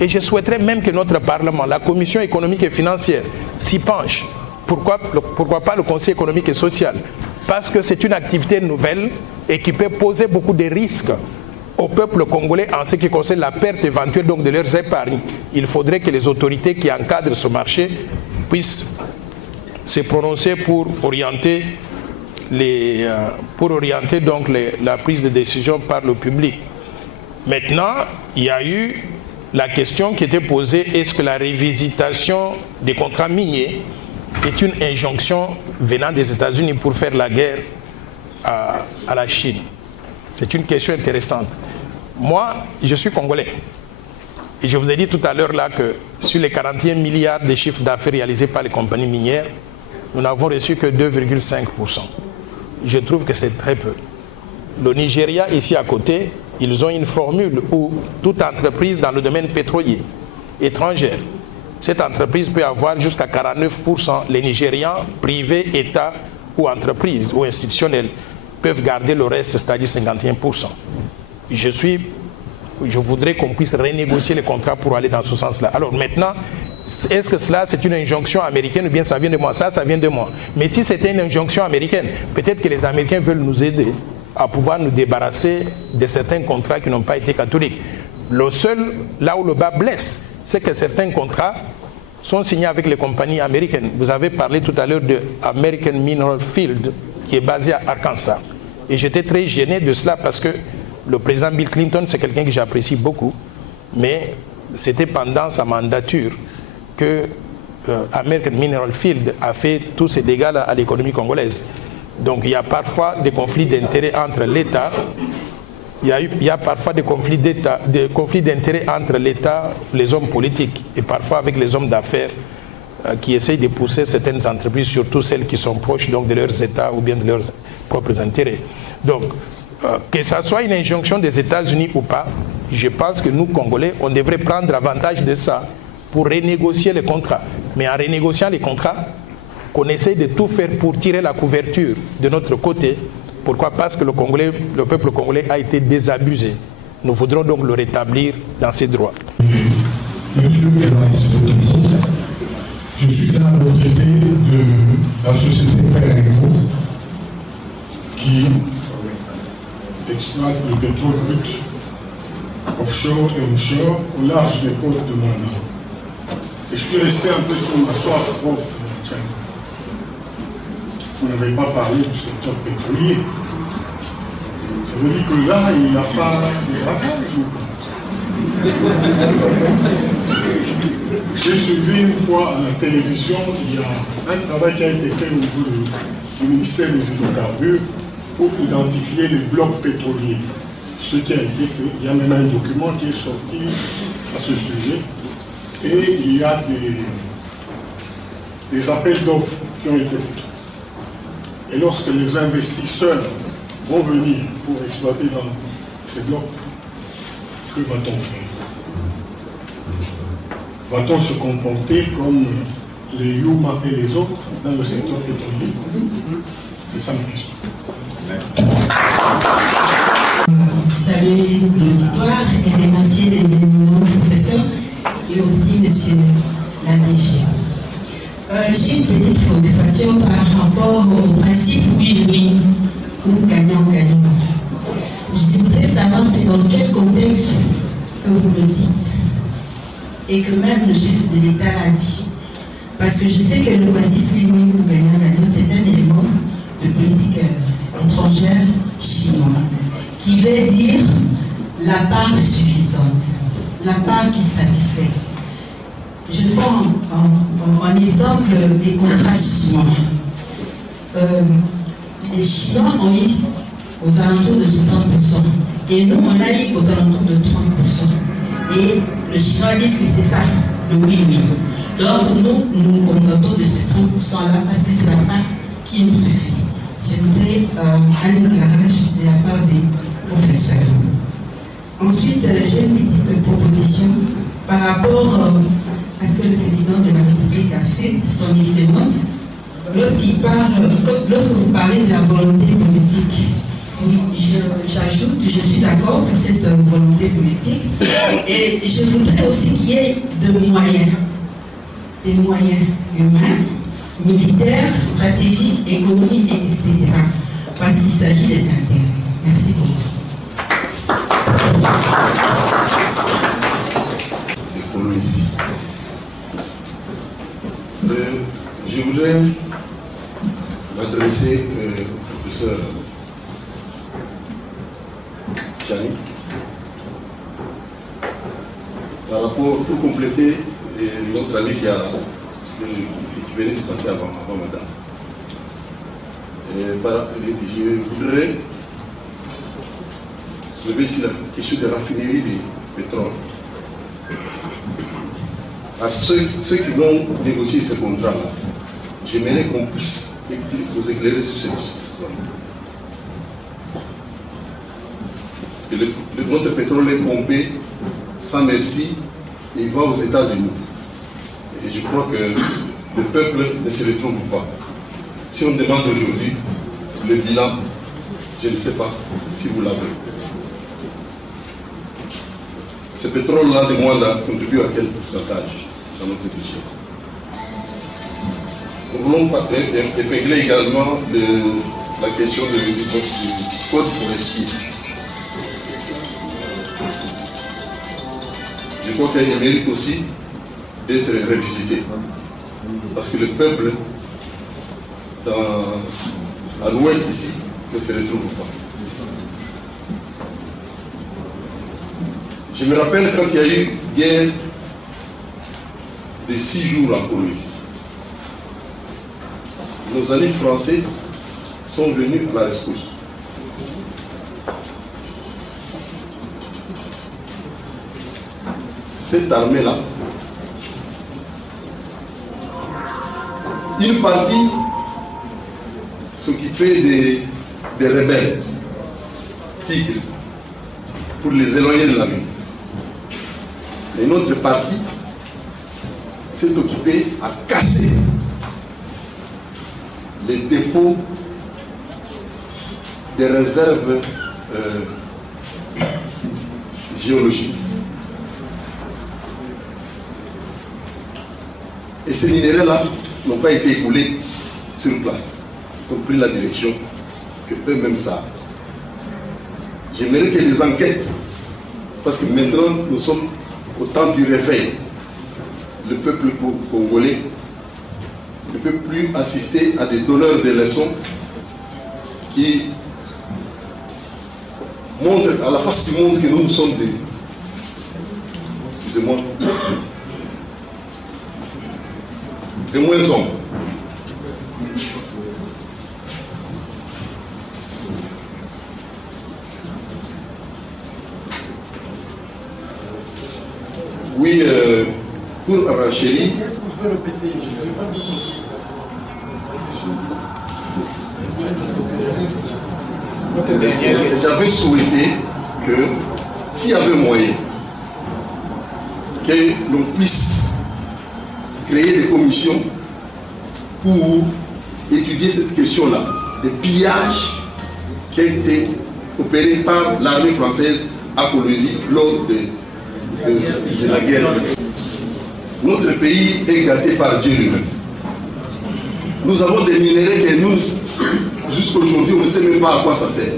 et je souhaiterais même que notre Parlement, la Commission économique et financière, s'y penche. Pourquoi pas le Conseil économique et social? Parce que c'est une activité nouvelle et qui peut poser beaucoup de risques au peuple congolais en ce qui concerne la perte éventuelle donc de leurs épargnes. Il faudrait que les autorités qui encadrent ce marché puissent se prononcer pour orienter pour orienter donc la prise de décision par le public. Maintenant, il y a eu la question qui était posée, est-ce que la révisitation des contrats miniers est une injonction venant des États-Unis pour faire la guerre à la Chine? C'est une question intéressante. Moi, je suis congolais. Et je vous ai dit tout à l'heure là que sur les 41 milliards de chiffres d'affaires réalisés par les compagnies minières, nous n'avons reçu que 2,5%. Je trouve que c'est très peu. Le Nigeria, ici à côté, ils ont une formule où toute entreprise dans le domaine pétrolier étrangère, cette entreprise peut avoir jusqu'à 49%. Les Nigérians, privés, États ou entreprises ou institutionnels, peuvent garder le reste, c'est-à-dire 51%. Je voudrais qu'on puisse renégocier les contrats pour aller dans ce sens-là. Alors maintenant, est-ce que cela c'est une injonction américaine ou bien ça vient de moi? Ça vient de moi. Mais si c'était une injonction américaine, peut-être que les Américains veulent nous aider à pouvoir nous débarrasser de certains contrats qui n'ont pas été catholiques. Le seul, là où le bas blesse, c'est que certains contrats sont signés avec les compagnies américaines. Vous avez parlé tout à l'heure de American Mineral Field, qui est basé à Arkansas. Et j'étais très gêné de cela parce que le président Bill Clinton, c'est quelqu'un que j'apprécie beaucoup, mais c'était pendant sa mandature que American Mineral Field a fait tous ces dégâts à l'économie congolaise. Donc il y a parfois des conflits d'intérêts entre l'État, il y a parfois des conflits d'intérêts entre l'État, les hommes politiques, et parfois avec les hommes d'affaires qui essayent de pousser certaines entreprises, surtout celles qui sont proches donc, de leurs États ou bien de leurs propres intérêts. Donc, que ça soit une injonction des États-Unis ou pas, je pense que nous, Congolais, on devrait prendre avantage de ça pour renégocier les contrats. Mais en renégociant les contrats, qu'on essaye de tout faire pour tirer la couverture de notre côté. Pourquoi? Parce que le peuple congolais a été désabusé. Nous voudrons donc le rétablir dans ses droits. Monsieur le journaliste, je suis un retraité de la société Perenco qui exploite le pétrole brut offshore et onshore au large des côtes de Manda. Et je suis resté un peu sur ma soif, prof. Vous n'avez pas parlé du secteur pétrolier. Ça veut dire que là, il n'y a pas de ravage ou pas? J'ai suivi une fois à la télévision, il y a un travail qui a été fait au niveau du ministère des Hydrocarbures pour identifier les blocs pétroliers. Ce qui a été fait, il y a même un document qui est sorti à ce sujet. Et il y a des appels d'offres qui ont été faits. Et lorsque les investisseurs vont venir pour exploiter dans ces blocs, que va-t-on faire? Va-t-on se comporter comme les Yuma et les autres dans le secteur pétrolier? C'est ça ma question. Merci. Saluer l'auditoire et remercier les éminents professeurs et aussi monsieur l'ADG. J'ai une petite préoccupation par rapport au principe oui ou gagnant-gagnant. Je voudrais savoir c'est dans quel contexte que vous le dites et que même le chef de l'État l'a dit. Parce que je sais que le principe oui ou gagnant-gagnant c'est un élément de politique étrangère chinois qui veut dire la part suffisante, la part qui satisfait. Je prends en exemple les contrats chinois. Les Chinois ont eu aux alentours de 60% et nous on a eu aux alentours de 30%. Et le Chinois dit que c'est ça, le oui. Donc nous nous contentons de ce 30% là parce que c'est la part qui nous suffit. J'aimerais un éclairage de la part des professeurs. Ensuite, j'ai une petite proposition par rapport à ce que le président de la République a fait, son excellence, lorsque vous parlez de la volonté politique. Oui, j'ajoute, je suis d'accord pour cette volonté politique et je voudrais aussi qu'il y ait des moyens humains, militaires, stratégiques, économiques, etc. Parce qu'il s'agit des intérêts. Merci beaucoup. Je voudrais m'adresser au professeur Tchani. Par rapport, pour compléter notre ami qui venait de passer avant madame. Je voudrais soulever ici la question de raffinerie de pétrole. À ceux qui vont négocier ce contrat-là, j'aimerais qu'on puisse nous éclairer sur cette histoire. Parce que notre pétrole est pompé sans merci et il va aux États-Unis. Et je crois que le peuple ne se retrouve pas. Si on demande aujourd'hui le bilan, je ne sais pas si vous l'avez. Ce pétrole-là de moins contribue à quel pourcentage dans notre budget? Nous voulons épingler également la question du code forestier. Je crois qu'il mérite aussi d'être révisité. Parce que le peuple, à l'ouest ici, ne se retrouve pas. Je me rappelle quand il y a eu guerre de 6 jours en Colombie. Nos amis français sont venus à la rescousse. Cette armée-là, une partie s'occupait des rebelles, tigres, pour les éloigner de la ville. Et une autre partie s'est occupée à casser les dépôts des réserves géologiques. Et ces minéraux-là n'ont pas été écoulés sur place. Ils ont pris la direction que eux-mêmes savent. J'aimerais que les enquêtes, parce que maintenant nous sommes au temps du réveil, le peuple congolais ne peut plus assister à des donneurs de leçons qui montrent à la face du monde que nous sommes des... Excusez-moi. Des moins hommes. Oui, pour Arachéry. Est-ce que vous pouvez répéter? Je ne sais pas du tout. J'avais souhaité que, s'il y avait moyen, que l'on puisse créer des commissions pour étudier cette question-là, des pillages qui ont été opérés par l'armée française à Colombie lors de la guerre. Notre pays est gâté par Dieu lui-même. Nous avons des minéraux que nous, jusqu'aujourd'hui, on ne sait même pas à quoi ça sert.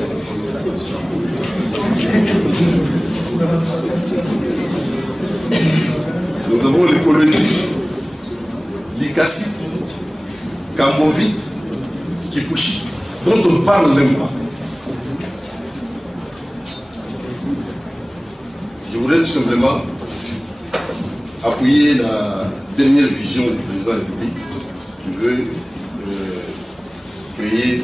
Nous avons l'écologie, l'Ikasi, Kambovi, Kipushi, dont on ne parle même pas. Je voudrais tout simplement appuyer la dernière vision du président de la République qui veut créer,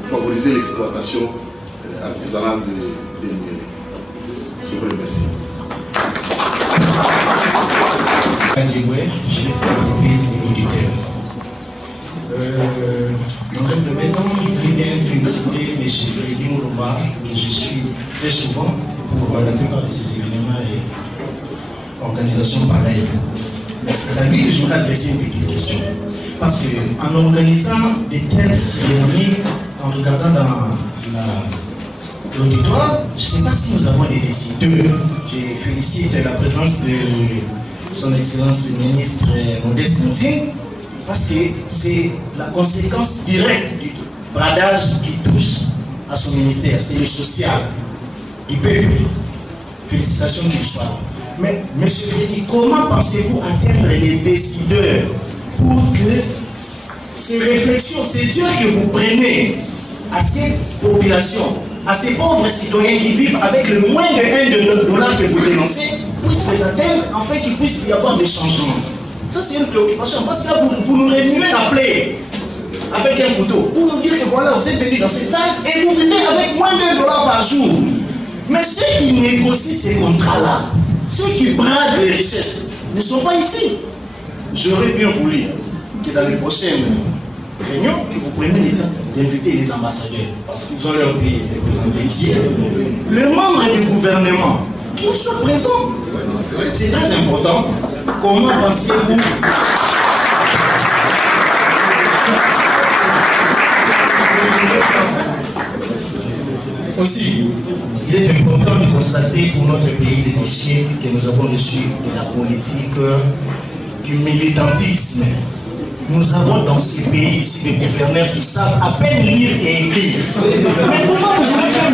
favoriser l'exploitation artisanale des minéraux. Je vous remercie. Je reste l'entreprise auditaire. Dans un premier temps, je voudrais bien féliciter M. Freddy Moulomba, que je suis très souvent pour la plupart de ces événements et organisations pareilles. Mais c'est à lui que je voudrais adresser une petite question. Parce qu'en organisant de telles cérémonies, en regardant dans l'auditoire, je ne sais pas si nous avons des décideurs. Je félicite la présence de son Excellence le ministre Modeste Moutine, parce que c'est la conséquence directe du bradage qui touche à son ministère, c'est le social du peuple. Félicitations qu'il soit. Mais, M. Freddy, comment pensez-vous atteindre les décideurs pour que ces réflexions, ces heures que vous prenez à cette population, à ces pauvres citoyens qui vivent avec le moins de $1 que vous dénoncez, puissent les atteindre, afin qu'il puisse y avoir des changements. Ça, c'est une préoccupation. Parce que là, vous nous remuez la plaie avec un couteau pour nous dire que voilà, vous êtes venus dans cette salle et vous vivez avec moins d'$1 par jour. Mais ceux qui négocient ces contrats-là, ceux qui bradent les richesses, ne sont pas ici. J'aurais bien voulu que dans les prochaines réunions, que vous preniez le temps d'inviter les ambassadeurs, parce qu'ils ont leur pays représenté ici, les membres du gouvernement, qu'ils soient présents. C'est très important. Comment pensez-vous aussi, il est important de constater pour notre pays les échecs que nous avons reçus de la politique du militantisme. Nous avons dans ces pays ici des gouverneurs qui savent à peine lire et écrire. Mais comment vous voulez faire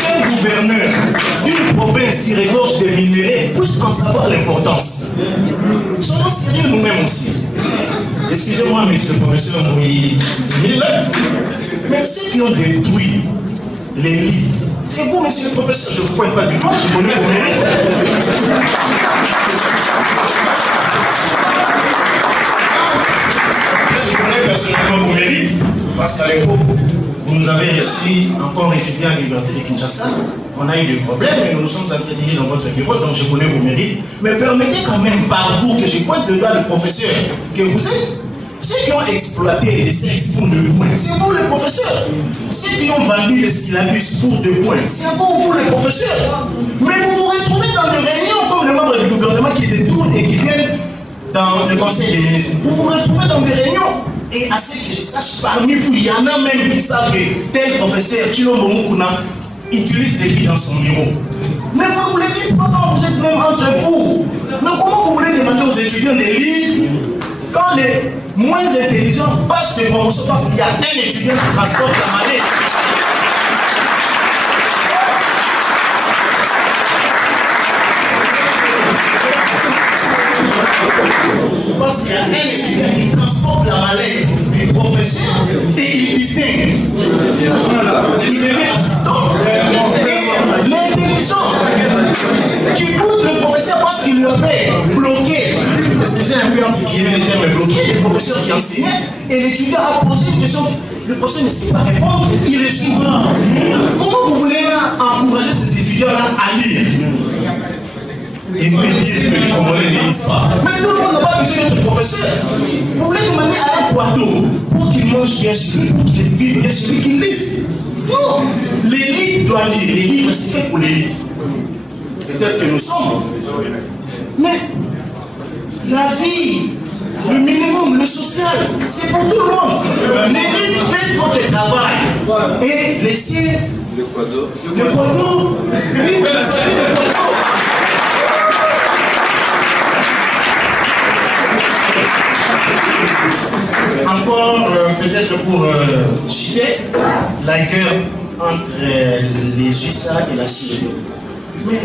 qu'un gouverneur d'une province qui regorge des minéraux puisse en savoir l'importance? Soyons sérieux nous-mêmes aussi. Excusez-moi, monsieur le professeur Moïse, mais ceux qui ont détruit l'élite, c'est vous, monsieur le professeur, je ne vous pointe pas du doigt, je connais vos mérites. Je connais personnellement vos mérites, parce qu'à l'époque, vous nous avez reçus encore étudiants à l'université de Kinshasa. On a eu des problèmes, mais nous nous sommes entretenus dans votre bureau, donc je connais vos mérites. Mais permettez quand même par vous que je pointe le doigt du professeur que vous êtes. Ceux qui ont exploité les sexes pour 2 points, c'est vous les professeurs. Ceux qui ont vendu les syllabus pour 2 points, c'est vous les professeurs. Mais vous vous retrouvez dans des réunions comme les membres du gouvernement qui détournent et qui viennent dans le conseil des ministres. Vous vous retrouvez dans des réunions. Et à ce que je sache, parmi vous, il y en a même qui savent que tel professeur, Chilo Momukuna, utilise des filles dans son bureau. Mais vous ne le dites pas quand vous êtes même entre vous. Mais comment vous voulez demander aux étudiants des livres quand les moins intelligents passent des promotions parce qu'il y a un étudiant qui transporte la mallette? Parce qu'il y a un étudiant qui transporte la mallette du professeur et il distingue. Il est assistant. Et l'intelligent qui coûte le professeur parce qu'il le fait bloquer. Excusez un peu entre guillemets le terme bloquer, le professeur qui enseignait et l'étudiant a posé une question. Le professeur ne sait pas répondre, il est souvent. Comment vous voulez encourager ces étudiants-là à lire? Et puis dire que les Congolais ne lisent pas. Mais tout le monde n'a pas besoin d'être professeur. Vous voulez demander à un Poitou pour qu'il mange bien chez lui, pour qu'il vive bien chez lui, qu'il lise. Non, l'élite doit lire. Les livres, c'est fait pour l'élite. Peut-être que nous sommes. Mais la vie, le minimum, le social, c'est pour tout le monde. L'élite fait votre travail. Et laissez le Poitou vivre sa vie de Poitou. Encore peut-être pour citer la guerre entre les USA et la Chine. Mais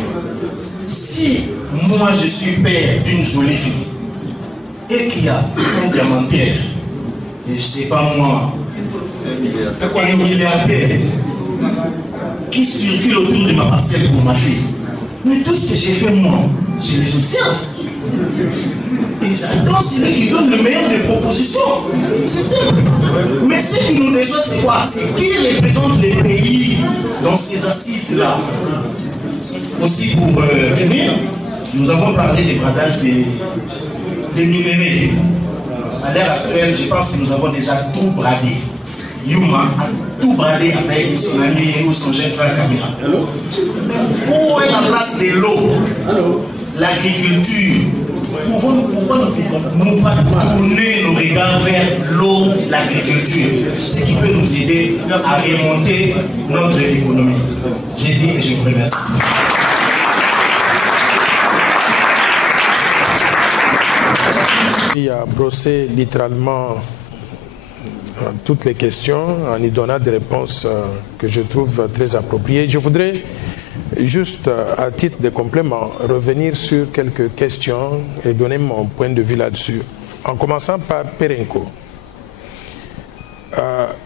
si moi je suis père d'une jolie fille et qu'il y a un diamantaire, et je ne sais pas moi, un milliardaire qui circule autour de ma parcelle pour ma fille, mais tout ce que j'ai fait moi, je les observe. Et j'attends celui qui donne le meilleur des propositions. C'est simple. Mais ce qui nous déçoit, c'est quoi? C'est qui représente les pays dans ces assises-là. Aussi, pour finir, nous avons parlé des bradages des minéraux. À l'heure actuelle, je pense que nous avons déjà tout bradé. Yuma a tout bradé avec son ami ou son jeune frère Kamira. Où est la place de l'eau? L'agriculture. Pourquoi nous ne pouvons pas tourner nos regards vers l'eau, l'agriculture, ce qui peut nous aider à remonter notre économie. J'ai dit et je vous remercie. Il a brossé littéralement toutes les questions en y donnant des réponses que je trouve très appropriées. Je voudrais juste à titre de complément revenir sur quelques questions et donner mon point de vue là-dessus. en commençant par Perenco.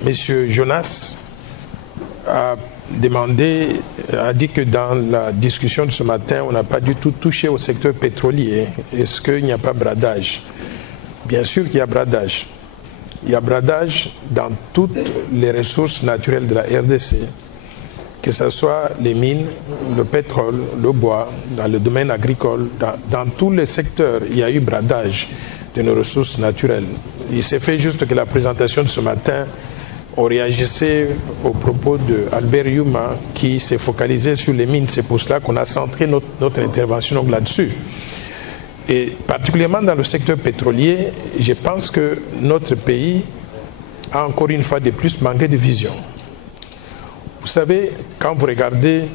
Monsieur Jonas a dit que dans la discussion de ce matin, on n'a pas du tout touché au secteur pétrolier. Est-ce qu'il n'y a pas bradage? Bien sûr qu'il y a bradage. Il y a bradage dans toutes les ressources naturelles de la RDC, que ce soit les mines, le pétrole, le bois, dans le domaine agricole, dans tous les secteurs, il y a eu bradage de nos ressources naturelles. Il s'est fait juste que la présentation de ce matin, on réagissait au propos d'Albert Yuma qui s'est focalisé sur les mines. C'est pour cela qu'on a centré notre intervention là-dessus. Et particulièrement dans le secteur pétrolier, je pense que notre pays a encore une fois de plus manqué de vision. Vous savez, quand vous regardez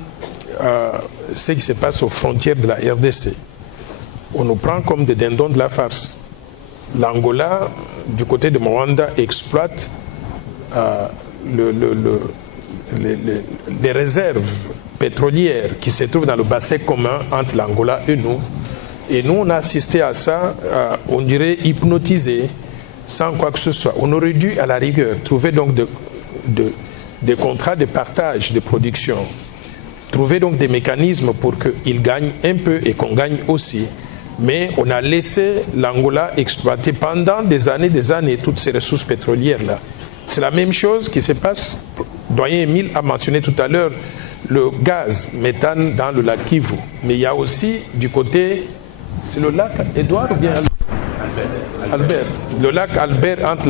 ce qui se passe aux frontières de la RDC, on nous prend comme des dindons de la farce. L'Angola, du côté de Moanda, exploite les réserves pétrolières qui se trouvent dans le bassin commun entre l'Angola et nous. Et nous, on a assisté à ça, on dirait hypnotisé, sans quoi que ce soit. On aurait dû, à la rigueur, trouver donc des contrats de partage de production, trouver donc des mécanismes pour qu'ils gagnent un peu et qu'on gagne aussi. Mais on a laissé l'Angola exploiter pendant des années toutes ces ressources pétrolières-là. C'est la même chose qui se passe, doyen Émile a mentionné tout à l'heure, le gaz méthane dans le lac Kivu. Mais il y a aussi du côté, c'est le lac Édouard ou bien Albert. Le lac Albert entre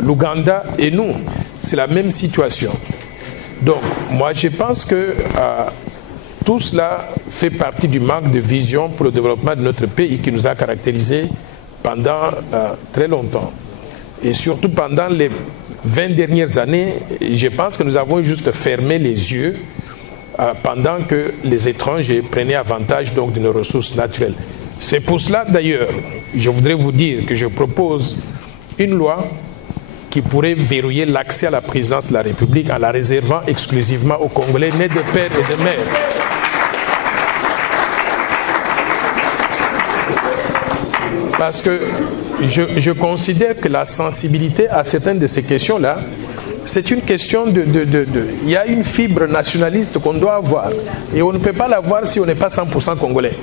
l'Ouganda et nous, c'est la même situation. Donc, moi je pense que tout cela fait partie du manque de vision pour le développement de notre pays qui nous a caractérisés pendant très longtemps. Et surtout pendant les 20 dernières années, je pense que nous avons juste fermé les yeux pendant que les étrangers prenaient avantage donc de nos ressources naturelles. C'est pour cela d'ailleurs, je voudrais vous dire que je propose une loi qui pourrait verrouiller l'accès à la présidence de la République en la réservant exclusivement aux Congolais nés de père et de mère. Parce que je considère que la sensibilité à certaines de ces questions-là, c'est une question il y a une fibre nationaliste qu'on doit avoir. Et on ne peut pas l'avoir si on n'est pas 100% congolais.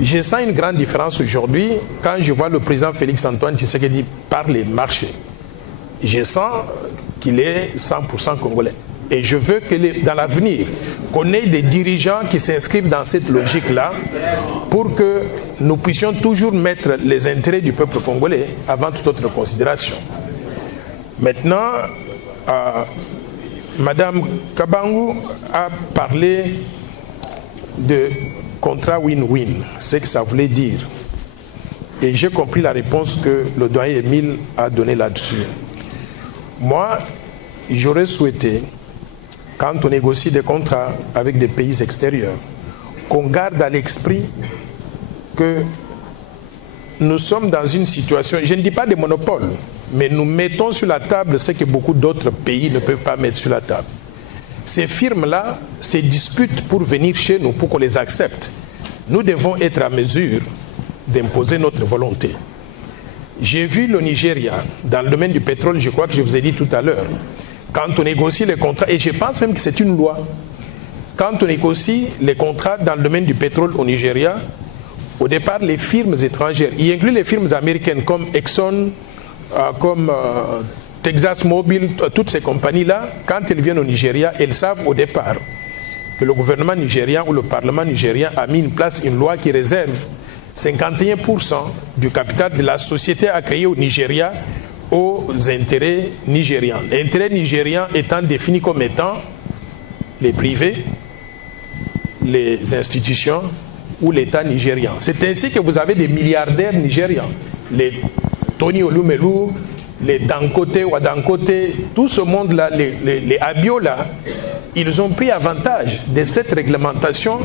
Je sens une grande différence aujourd'hui quand je vois le président Félix Antoine Tshisekedi parler marcher. Je sens qu'il est 100% congolais. Et je veux que dans l'avenir, qu'on ait des dirigeants qui s'inscrivent dans cette logique-là pour que nous puissions toujours mettre les intérêts du peuple congolais avant toute autre considération. Maintenant, Madame Kabangu a parlé de contrat win-win, ce que ça voulait dire. Et j'ai compris la réponse que le doyen Émile a donnée là-dessus. Moi, j'aurais souhaité, quand on négocie des contrats avec des pays extérieurs, qu'on garde à l'esprit que nous sommes dans une situation, je ne dis pas de monopole, mais nous mettons sur la table ce que beaucoup d'autres pays ne peuvent pas mettre sur la table. Ces firmes-là se disputent pour venir chez nous, pour qu'on les accepte. Nous devons être à mesure d'imposer notre volonté. J'ai vu le Nigeria, dans le domaine du pétrole, je crois que je vous ai dit tout à l'heure, quand on négocie les contrats, et je pense même que c'est une loi, quand on négocie les contrats dans le domaine du pétrole au Nigeria, au départ, les firmes étrangères, y inclut les firmes américaines comme Exxon, comme Texas Mobil, toutes ces compagnies-là, quand elles viennent au Nigeria, elles savent au départ que le gouvernement nigérien ou le parlement nigérien a mis en place une loi qui réserve 51% du capital de la société à créer au Nigeria aux intérêts nigérians. L'intérêt nigérien étant défini comme étant les privés, les institutions ou l'État nigérian. C'est ainsi que vous avez des milliardaires nigérians. Les Tony Olumelu, les Dangote, Wadangote, tout ce monde-là, les Abiola, ils ont pris avantage de cette réglementation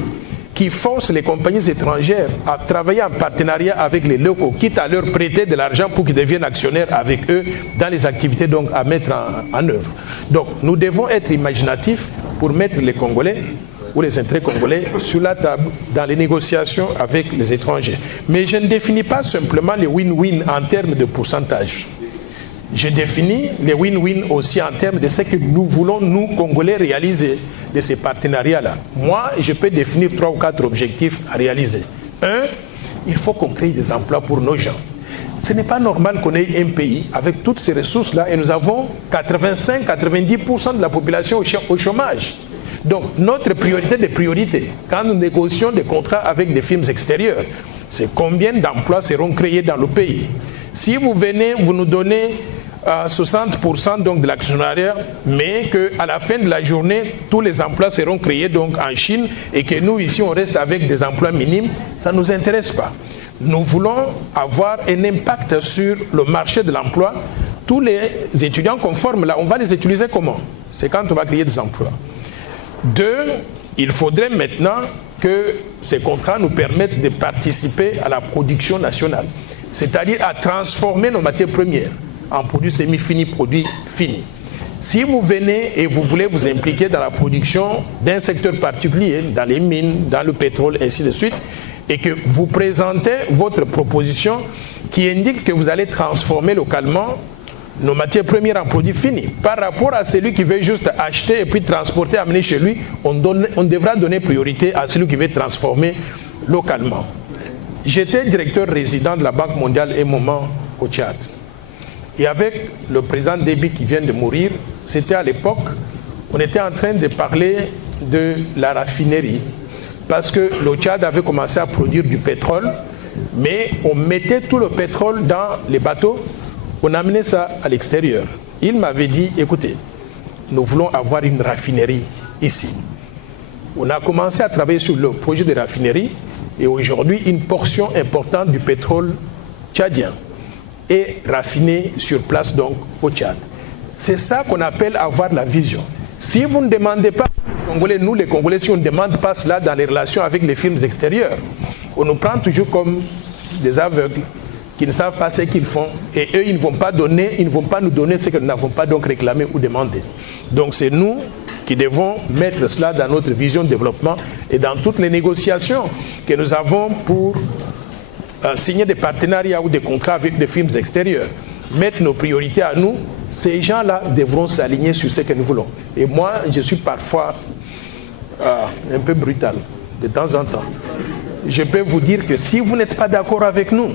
qui force les compagnies étrangères à travailler en partenariat avec les locaux, quitte à leur prêter de l'argent pour qu'ils deviennent actionnaires avec eux dans les activités donc à mettre en œuvre. Donc nous devons être imaginatifs pour mettre les Congolais ou les intérêts congolais sur la table dans les négociations avec les étrangers. Mais je ne définis pas simplement les win-win en termes de pourcentage. Je définis les win-win aussi en termes de ce que nous voulons, nous, Congolais, réaliser de ces partenariats-là. Moi, je peux définir 3 ou 4 objectifs à réaliser. 1, il faut qu'on crée des emplois pour nos gens. Ce n'est pas normal qu'on ait un pays avec toutes ces ressources-là et nous avons 85-90% de la population au chômage. Donc, notre priorité des priorités, quand nous négocions des contrats avec des firmes extérieures, c'est combien d'emplois seront créés dans le pays. Si vous venez, vous nous donnez 60% donc de l'actionnariat, mais qu'à la fin de la journée, tous les emplois seront créés donc en Chine et que nous, ici, on reste avec des emplois minimes, ça ne nous intéresse pas. Nous voulons avoir un impact sur le marché de l'emploi. Tous les étudiants qu'on forme là, on va les utiliser comment? C'est quand on va créer des emplois. 2, il faudrait maintenant que ces contrats nous permettent de participer à la production nationale, c'est-à-dire à transformer nos matières premières en produits semi-finis, produits finis. Si vous venez et vous voulez vous impliquer dans la production d'un secteur particulier, dans les mines, dans le pétrole, ainsi de suite, et que vous présentez votre proposition qui indique que vous allez transformer localement nos matières premières en produits finis, par rapport à celui qui veut juste acheter et puis transporter, amener chez lui, on devra donner priorité à celui qui veut transformer localement. J'étais directeur résident de la Banque mondiale un moment au Tchad. Et avec le président Déby qui vient de mourir, c'était à l'époque, on était en train de parler de la raffinerie. Parce que le Tchad avait commencé à produire du pétrole, mais on mettait tout le pétrole dans les bateaux, on amenait ça à l'extérieur. Il m'avait dit, écoutez, nous voulons avoir une raffinerie ici. On a commencé à travailler sur le projet de raffinerie et aujourd'hui, une portion importante du pétrole tchadien est raffinée sur place donc au Tchad. C'est ça qu'on appelle avoir la vision. Si vous ne demandez pas, Congolais, nous les Congolais, si on ne demande pas cela dans les relations avec les firmes extérieures, on nous prend toujours comme des aveugles qui ne savent pas ce qu'ils font et eux, ils ne vont pas nous donner ce que nous n'avons pas donc réclamé ou demandé. Donc c'est nous qui devons mettre cela dans notre vision de développement et dans toutes les négociations que nous avons pour signer des partenariats ou des contrats avec des firmes extérieures. Mettre nos priorités à nous, ces gens-là devront s'aligner sur ce que nous voulons. Et moi, je suis parfois un peu brutal, de temps en temps. Je peux vous dire que si vous n'êtes pas d'accord avec nous,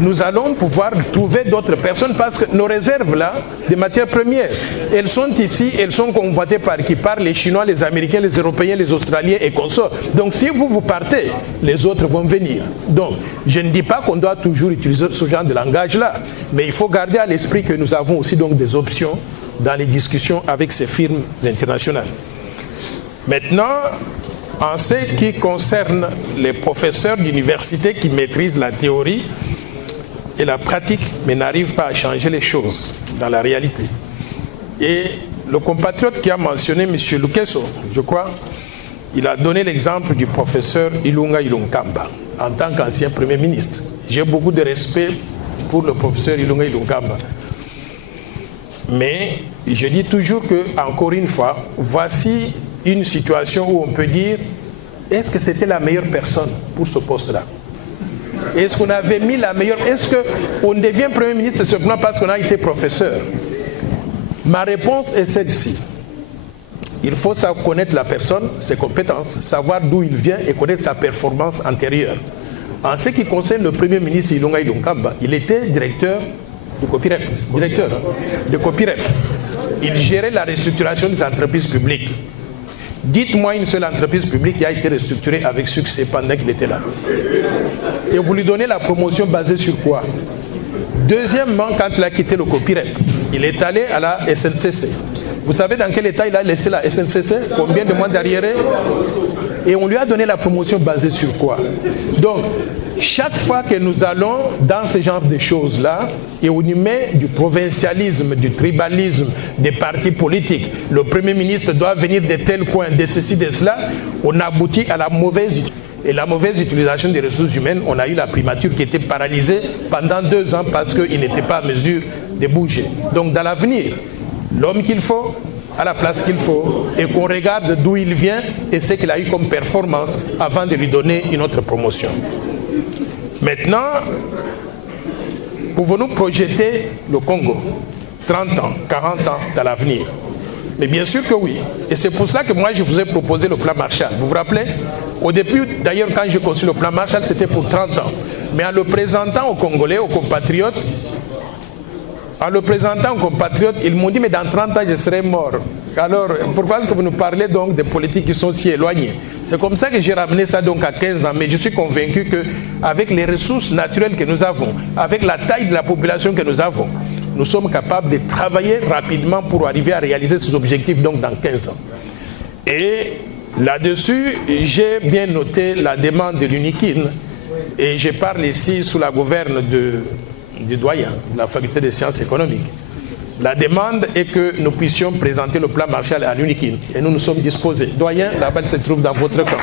nous allons pouvoir trouver d'autres personnes parce que nos réserves là, de matières premières, elles sont ici, elles sont convoitées par qui? Par les Chinois, les Américains, les Européens, les Australiens et consorts. Donc si vous partez, les autres vont venir. Donc je ne dis pas qu'on doit toujours utiliser ce genre de langage-là, mais il faut garder à l'esprit que nous avons aussi donc des options dans les discussions avec ces firmes internationales. Maintenant, en ce qui concerne les professeurs d'université qui maîtrisent la théorie et la pratique, mais n'arrivent pas à changer les choses dans la réalité. Et le compatriote qui a mentionné, M. Lukeso, je crois, il a donné l'exemple du professeur Ilunga Ilunkamba en tant qu'ancien Premier ministre. J'ai beaucoup de respect pour le professeur Ilunga Ilunkamba. Mais je dis toujours que, encore une fois, voici une situation où on peut dire, est-ce que c'était la meilleure personne pour ce poste-là? Est-ce qu'on avait mis la meilleure? Est-ce qu'on devient Premier ministre simplement parce qu'on a été professeur? Ma réponse est celle-ci. Il faut connaître la personne, ses compétences, savoir d'où il vient et connaître sa performance antérieure. En ce qui concerne le Premier ministre Ilunga Ilunkamba, il était directeur de Copirep. Il gérait la restructuration des entreprises publiques. Dites-moi une seule entreprise publique qui a été restructurée avec succès pendant qu'il était là. Et vous lui donnez la promotion basée sur quoi? Deuxièmement, quand il a quitté le Copirep, il est allé à la SNCC. Vous savez dans quel état il a laissé la SNCC? Combien de mois d'arriéré? Et on lui a donné la promotion basée sur quoi? Donc, chaque fois que nous allons dans ce genre de choses-là, et on y met du provincialisme, du tribalisme, des partis politiques, le Premier ministre doit venir de tel coin, de ceci, de cela, on aboutit à la mauvaise utilisation des ressources humaines. On a eu la primature qui était paralysée pendant 2 ans parce qu'il n'était pas à mesure de bouger. Donc dans l'avenir, l'homme qu'il faut, à la place qu'il faut et qu'on regarde d'où il vient et ce qu'il a eu comme performance avant de lui donner une autre promotion. Maintenant, pouvons-nous projeter le Congo 30 ans, 40 ans dans l'avenir? Mais bien sûr que oui. Et c'est pour cela que moi, je vous ai proposé le plan Marshall. Vous vous rappelez? Au début, d'ailleurs, quand j'ai conçu le plan Marshall, c'était pour 30 ans. Mais en le présentant aux Congolais, aux compatriotes, ils m'ont dit, mais dans 30 ans, je serai mort. Alors, pourquoi est-ce que vous nous parlez donc des politiques qui sont si éloignées? C'est comme ça que j'ai ramené ça donc à 15 ans. Mais je suis convaincu qu'avec les ressources naturelles que nous avons, avec la taille de la population que nous avons, nous sommes capables de travailler rapidement pour arriver à réaliser ces objectifs donc dans 15 ans. Et là-dessus, j'ai bien noté la demande de l'UNIKIN et je parle ici sous la gouverne du doyen de la faculté des sciences économiques. La demande est que nous puissions présenter le plan Marshall à l'UNIKIN et nous nous sommes disposés. Doyen, la balle se trouve dans votre camp.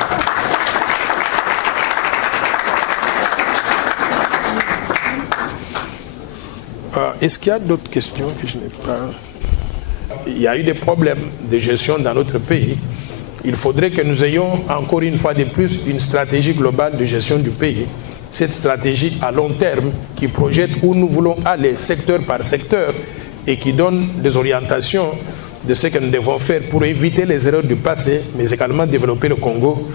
Est-ce qu'il y a d'autres questions que je n'ai pas? Il y a eu des problèmes de gestion dans notre pays. Il faudrait que nous ayons encore une fois de plus une stratégie globale de gestion du pays. Cette stratégie à long terme qui projette où nous voulons aller secteur par secteur et qui donne des orientations de ce que nous devons faire pour éviter les erreurs du passé, mais également développer le Congo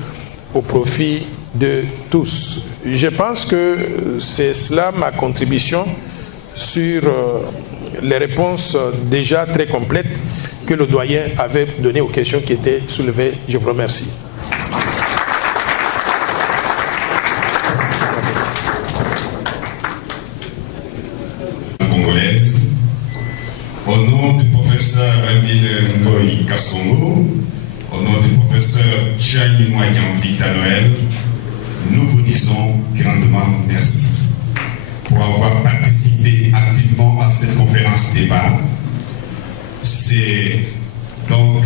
au profit de tous. Je pense que c'est cela ma contribution sur les réponses déjà très complètes que le doyen avait données aux questions qui étaient soulevées. Je vous remercie. Congolaise, au nom du professeur Emile Ngoï Kassongo, au nom du professeur Tchani Moyen Vita Noël, nous vous disons grandement merci pour avoir participé activement à cette conférence débat. C'est donc,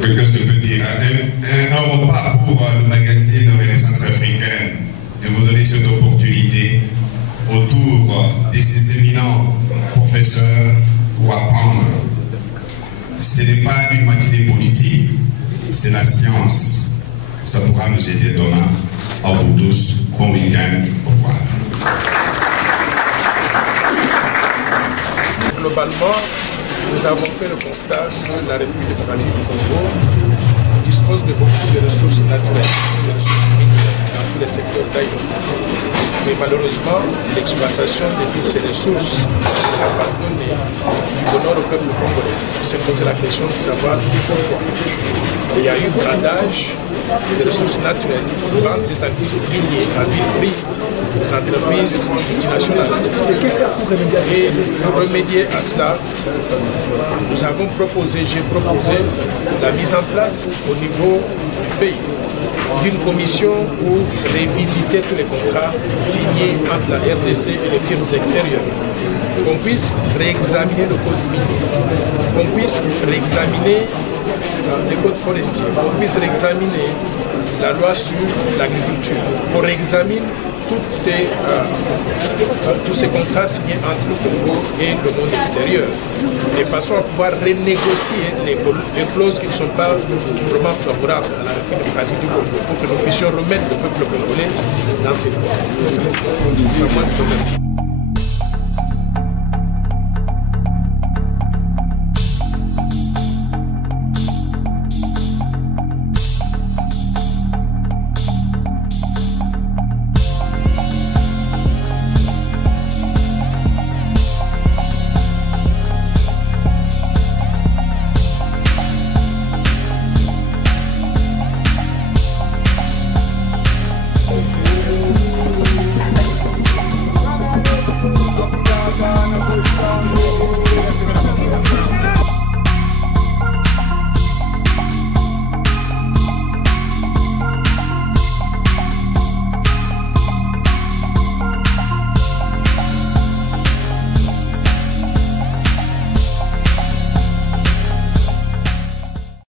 qu'est-ce que je peux dire, un repas pour le magazine Renaissance africaine de vous donner cette opportunité autour de ces éminents professeurs pour apprendre. Ce n'est pas une matinée politique, c'est la science. Ça pourra nous aider demain. À vous tous, bon week-end, au revoir. Globalement, nous avons fait le constat que la République démocratique du Congo dispose de beaucoup de ressources naturelles, de ressources minières dans tous les secteurs d'ailleurs. Mais malheureusement, l'exploitation de toutes ces ressources n'a pas donné du bonheur au peuple congolais. On s'est posé la question de savoir pourquoi. Et il y a eu bradage des ressources naturelles dans des activités minières à vil prix des entreprises multinationales. Et pour remédier à cela, nous avons proposé, j'ai proposé la mise en place au niveau du pays d'une commission pour révisiter tous les contrats signés entre la RDC et les firmes extérieures. Qu'on puisse réexaminer le code minier, qu'on puisse réexaminer les codes forestiers, qu'on puisse réexaminer la loi sur l'agriculture, qu'on réexamine tous ces contrats signés entre le Congo et le monde extérieur, de façon à pouvoir renégocier les clauses qui ne sont pas vraiment favorables à la République démocratique du Congo, pour que nous puissions remettre le peuple congolais dans ses droits. C'est moi qui vous remercie.